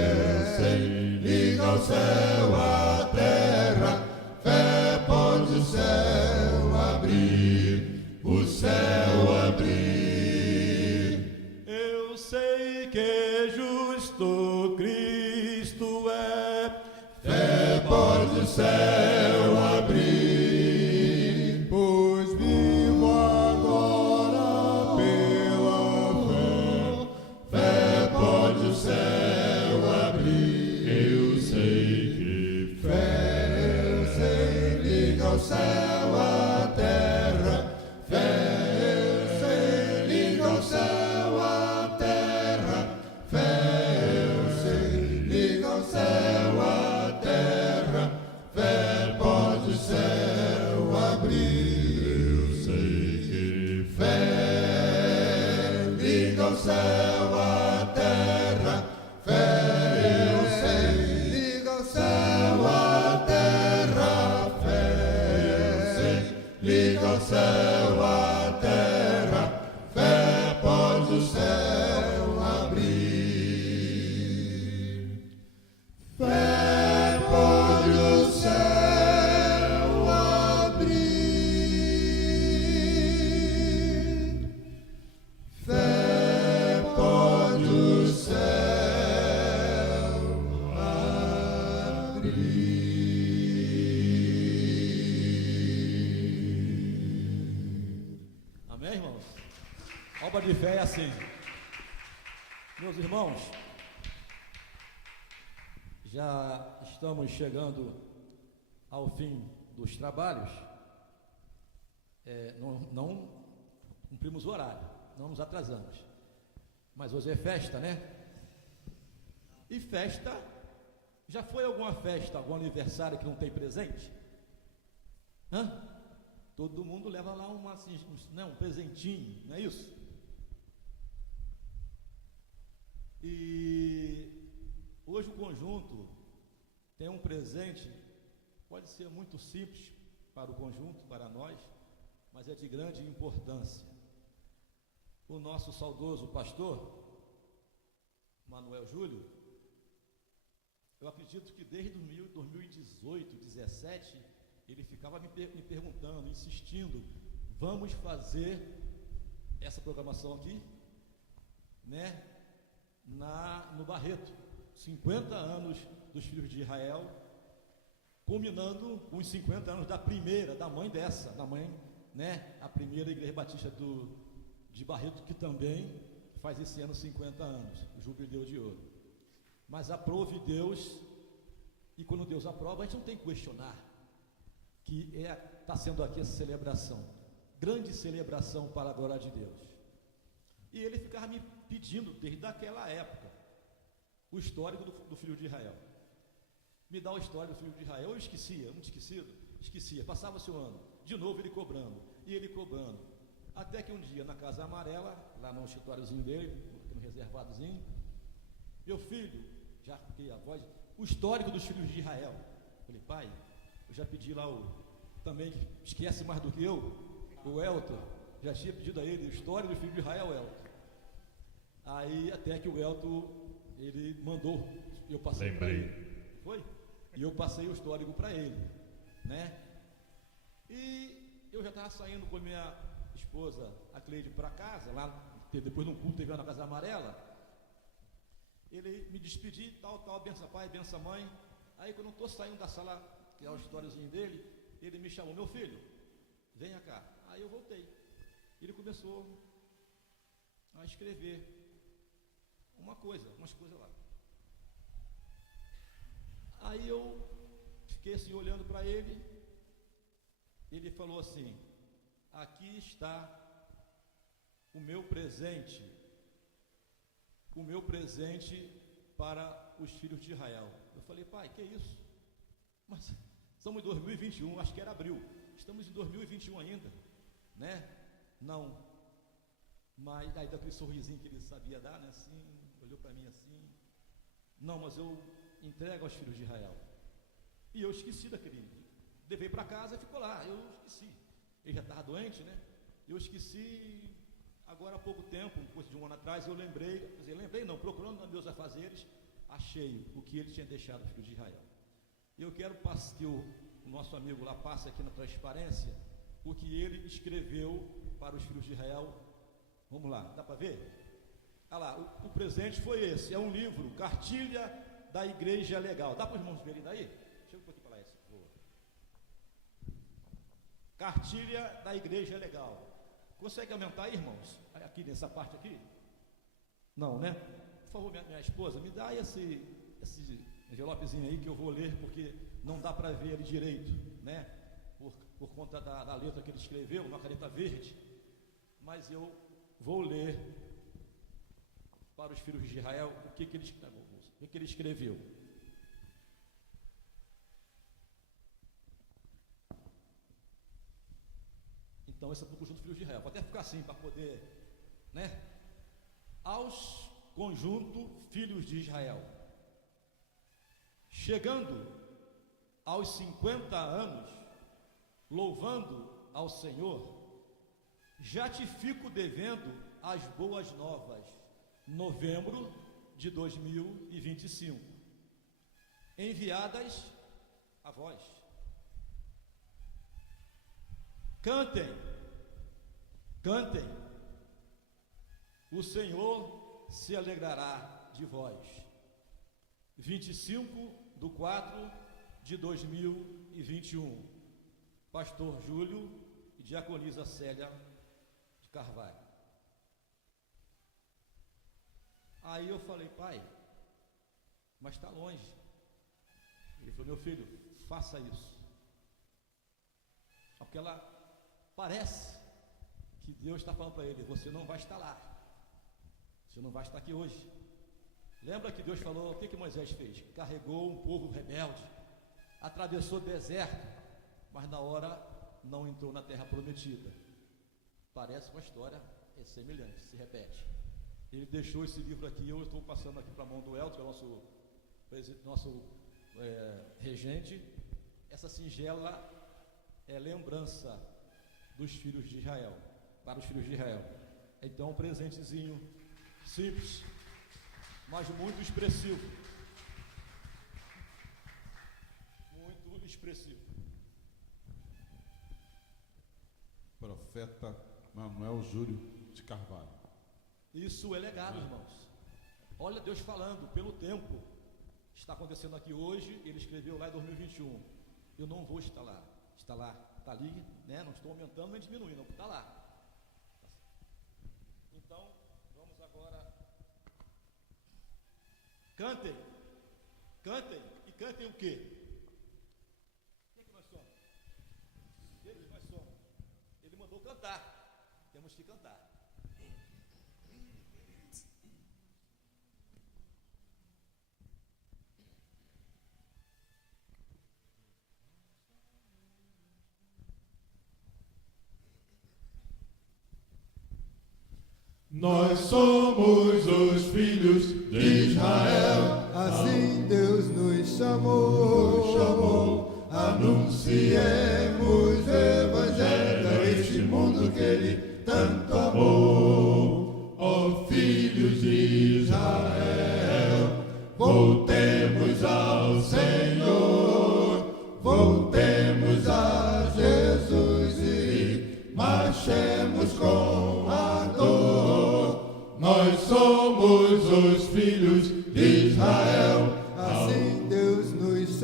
eu sei, liga o céu à terra, fé pode o céu abrir, o céu abrir. Eu sei que justo Cristo é, Fé pode o céu abrir, pois vivo agora pela fé. Fé pode o céu abrir. Eu sei que fé, eu sei, liga o céu à terra. Fé, eu sei, liga o céu à terra. Fé, eu sei, liga o céu à terra. Fé pode o céu abrir. Eu sei que fé liga o céu à terra. Fé, eu sei, liga o céu à terra. Fé, eu sei, liga o céu à terra. Fé pode o céu abrir. Fé pode o céu abrir. Fé pode o céu abrir. Amém, irmãos? Obra de fé é assim. Meus irmãos, já estamos chegando ao fim dos trabalhos. Não cumprimos o horário, não nos atrasamos. Mas hoje é festa, né? E festa, já foi alguma festa, algum aniversário que não tem presente? Hã? Todo mundo leva lá um presentinho, não é isso? E hoje o conjunto tem um presente, pode ser muito simples para o conjunto, para nós, mas é de grande importância. O nosso saudoso pastor, Manuel Júlio, eu acredito que desde 2018, 2017, ele ficava me perguntando, insistindo, vamos fazer essa programação aqui, né, no Barreto, 50 anos dos filhos de Israel, culminando com os 50 anos da mãe, né, a primeira igreja batista de Barreto, que também faz esse ano 50 anos, o jubileu de ouro. Mas aprove Deus, e quando Deus aprova, a gente não tem que questionar, que está sendo aqui essa celebração, grande celebração para a glória de Deus. E ele ficava me pedindo, desde aquela época, o histórico do filho de Israel. Me dá o histórico do filho de Israel. Eu esquecia, muito esquecido, esquecia, passava-se o ano, de novo ele cobrando, e ele cobrando, até que um dia na Casa Amarela, lá no escritóriozinho dele, no reservadozinho, meu filho, já fiquei a voz, o histórico dos filhos de Israel. Falei, pai, eu já pedi lá também, esquece mais do que eu, o Elton, já tinha pedido a ele o histórico do filho de Israel, Elton. Aí até que o Elton, ele mandou, eu passei. Lembrei. Foi? E eu passei o histórico para ele, né? E eu já estava saindo com a minha esposa, a Cleide, para casa, lá, depois de um culto, teve lá na Casa Amarela. Ele me despediu, tal, benção pai, benção mãe. Aí quando eu estou saindo da sala, que é o históricozinho dele, ele me chamou, meu filho, venha cá. Aí eu voltei. Ele começou a escrever umas coisas lá. Aí eu fiquei assim olhando para ele. Ele falou assim: aqui está o meu presente para os filhos de Israel. Eu falei, pai, que é isso? Mas estamos em 2021, acho que era abril. Estamos em 2021 ainda, né? Não. Mas aí daquele sorrisinho que ele sabia dar, né? Assim, olhou para mim assim. Não, mas eu entrego aos filhos de Israel. E eu esqueci daquele livro. Levei para casa e ficou lá. Eu esqueci. Ele já estava doente, né? Eu esqueci. Agora há pouco tempo, coisa de um ano atrás, eu lembrei, procurando nos meus afazeres, achei o que ele tinha deixado aos filhos de Israel. Eu quero que o nosso amigo lá passe aqui na transparência o que ele escreveu para os filhos de Israel. Vamos lá, dá para ver? Ah lá, o presente foi esse, é um livro, Cartilha da Igreja Legal. Dá para os irmãos verem daí? Deixa eu um pouquinho para lá esse, por favor. Cartilha da Igreja Legal. Consegue aumentar aí, irmãos? Aqui nessa parte aqui? Não, né? Por favor, minha esposa, me dá esse envelopezinho aí que eu vou ler, porque não dá para ver ele direito, né? Por conta da letra que ele escreveu, uma caneta verde. Mas eu vou ler para os filhos de Israel o que ele escreveu. Então, esse é para o conjunto filhos de Israel. Vou até ficar assim para poder, né? Aos conjunto filhos de Israel, chegando aos 50 anos, louvando ao Senhor, já te fico devendo as boas novas. Novembro de 2025, enviadas a vós. Cantem, o Senhor se alegrará de vós. 25/4/2021, Pastor Júlio e Diaconisa Célia de Carvalho. Aí eu falei, pai, mas está longe. Ele falou, meu filho, faça isso. Só que ela parece que Deus está falando para ele, você não vai estar lá. Você não vai estar aqui hoje. Lembra que Deus falou, o que Moisés fez? Carregou um povo rebelde, atravessou o deserto, mas na hora não entrou na terra prometida. Parece uma história semelhante, se repete. Ele deixou esse livro aqui, eu estou passando aqui para a mão do Elton, que é o nosso regente. Essa singela lembrança dos filhos de Israel, para os filhos de Israel. Então, um presentezinho simples, mas muito expressivo. Muito expressivo. profeta Manuel Júlio de Carvalho. Isso é legado, irmãos. Olha Deus falando, pelo tempo que está acontecendo aqui hoje, ele escreveu lá em 2021, eu não vou estar lá. Está lá, está ali, né? Não estou aumentando nem diminuindo, não, está lá. Então, vamos agora. Cantem e cantem o quê? O que nós somos? Deles nós somos. Ele mandou cantar, temos que cantar. Nós somos os filhos de Israel, assim Deus nos chamou, anunciemos o evangelho a este mundo que Ele tanto amou. Ó filhos de Israel, voltemos ao Senhor, voltemos a Jesus e marchemos com ardor. Nós somos os filhos de Israel, assim Deus nos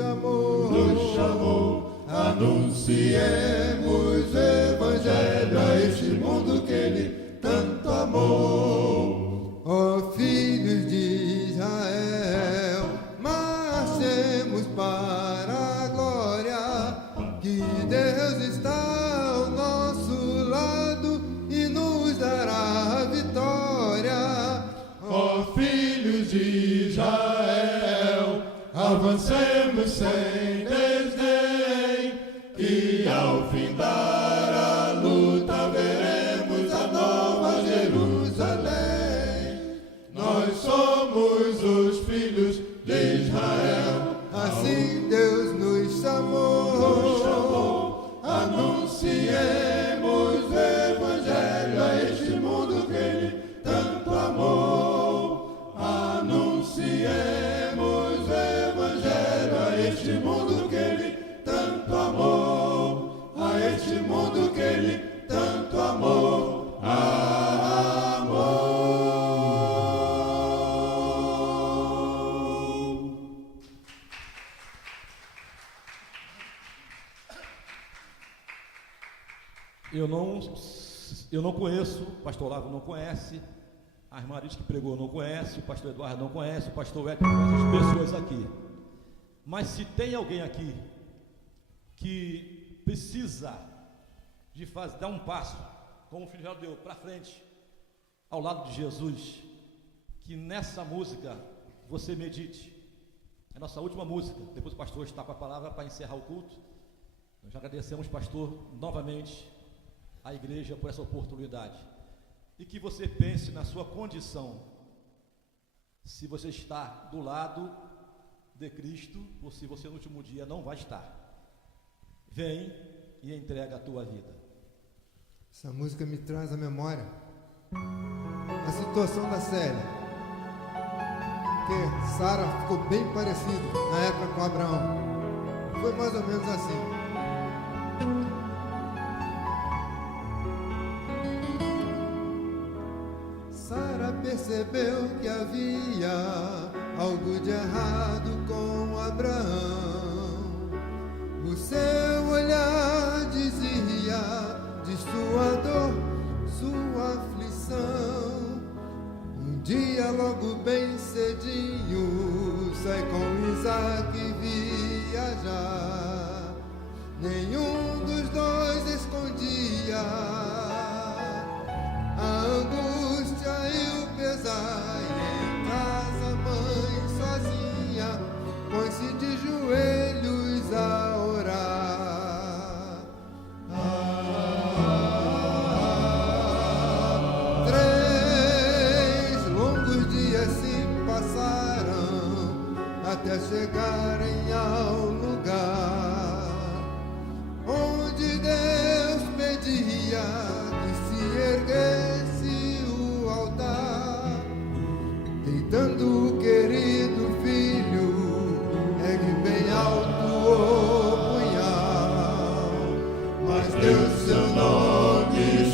chamou, anunciemos o evangelho a este mundo que Ele tanto amou. Ó filhos de Israel, marchemos para a glória, que Deus está ao nosso lado e nos dará a vitória. Ó filhos de Israel, avancemos sem desdém, e ao findar a luta veremos a nova Jerusalém. Nós somos os filhos de Israel, assim Deus nos chamou, anunciemos o evangelho a este mundo que Ele tanto amou. Anunciemos o evangelho a este mundo que Ele tanto amou, a este mundo que Ele tanto amou. Eu não conheço, o pastor Olavo não conhece, a irmã Aris que pregou não conhece, o pastor Eduardo não conhece, o pastor Edson não conhece as pessoas aqui. Mas se tem alguém aqui que precisa de dar um passo, como o filho já deu, para frente, ao lado de Jesus, que nessa música você medite. É a nossa última música, depois o pastor está com a palavra para encerrar o culto. Nós agradecemos, pastor, novamente a igreja por essa oportunidade. E que você pense na sua condição, se você está do lado de Cristo, ou se você no último dia não vai estar. Vem e entrega a tua vida. Essa música me traz à memória a situação da Célia, que Sara ficou bem parecido na época com Abraão. Foi mais ou menos assim. Sara percebeu que havia algo de errado com Abraão. O seu olhar dizia de sua dor, sua aflição. Um dia logo bem cedinho sai com Isaac viajar. Nenhum dos dois escondia a angústia e o pesar. E em casa a mãe sozinha põe-se de joelhos a orar. 3 longos dias se passaram até chegarem ao lugar onde Deus pedia que se erguesse o altar. Deitando o querido filho, ergue bem alto o punhal, Mas Deus seu nome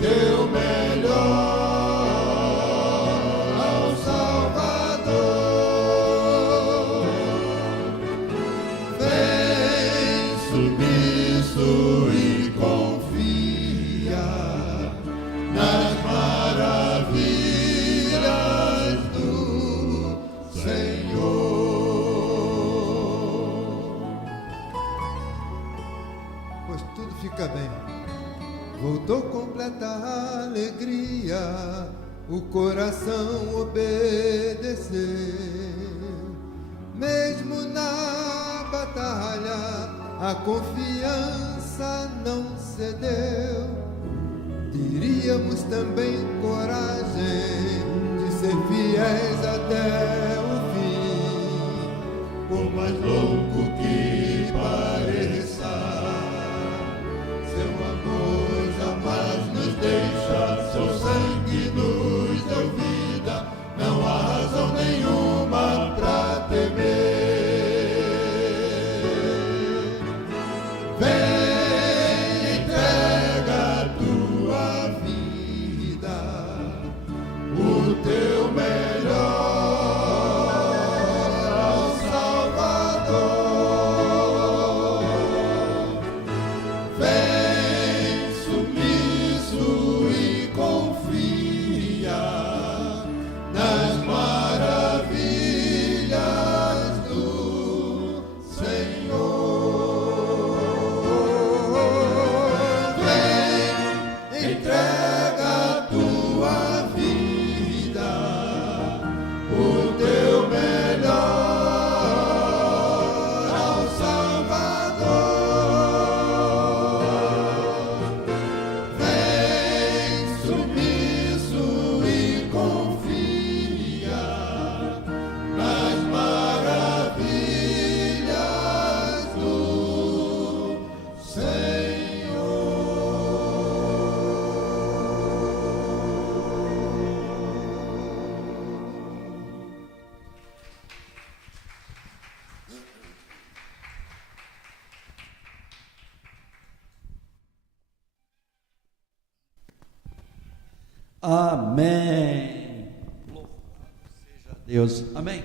teu melhor ao Salvador. Vem submisso e confia nas maravilhas do Senhor. Pois tudo fica bem. Voltou completa alegria, o coração obedeceu. Mesmo na batalha, a confiança não cedeu. Teríamos também coragem de ser fiéis até o fim. Por mais louco que pareça, seu amor jamais nos deixa, seu sangue nos deu vida, não há razão nenhuma pra temer. Vem, entrega a tua vida, o teu melhor ao Salvador. Vem submisso e confia nas maravilhas do Senhor. Vem, entrega a tua vida, o teu melhor ao Salvador. Vem submisso e confia nas maravilhas do Senhor. Amém. Louvado seja Deus. Amém.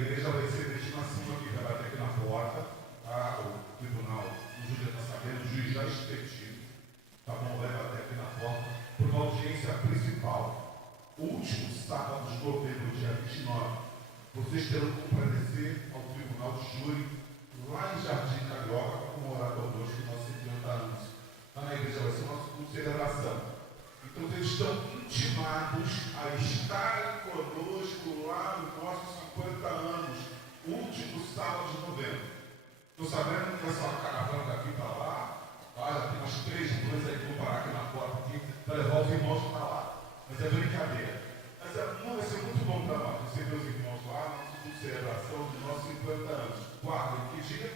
igreja vai ser destinação aqui, vai bater aqui na porta, tá? O tribunal, o juiz já está sabendo, o juiz já expediu, tá bom? Vai bater aqui na porta, por uma audiência principal, último sábado de novembro, dia 29. Vocês terão que comparecer ao tribunal de júri, lá em Jardim Carioca, para comemorar conosco os nossos 50 anos. Lá na igreja vai ser o nosso culto de celebração. Então eles estão intimados a estarem conosco lá nos nossos 50 anos, último sábado de novembro. Estou sabendo que essa caravana daqui para lá, já tem umas 3 coisas aí que vou parar aqui na porta aqui, para levar os irmãos para lá. Mas é brincadeira. Mas vai ser muito bom para nós receber os irmãos lá, nosso culto de celebração dos nossos 50 anos. Guardem, que chega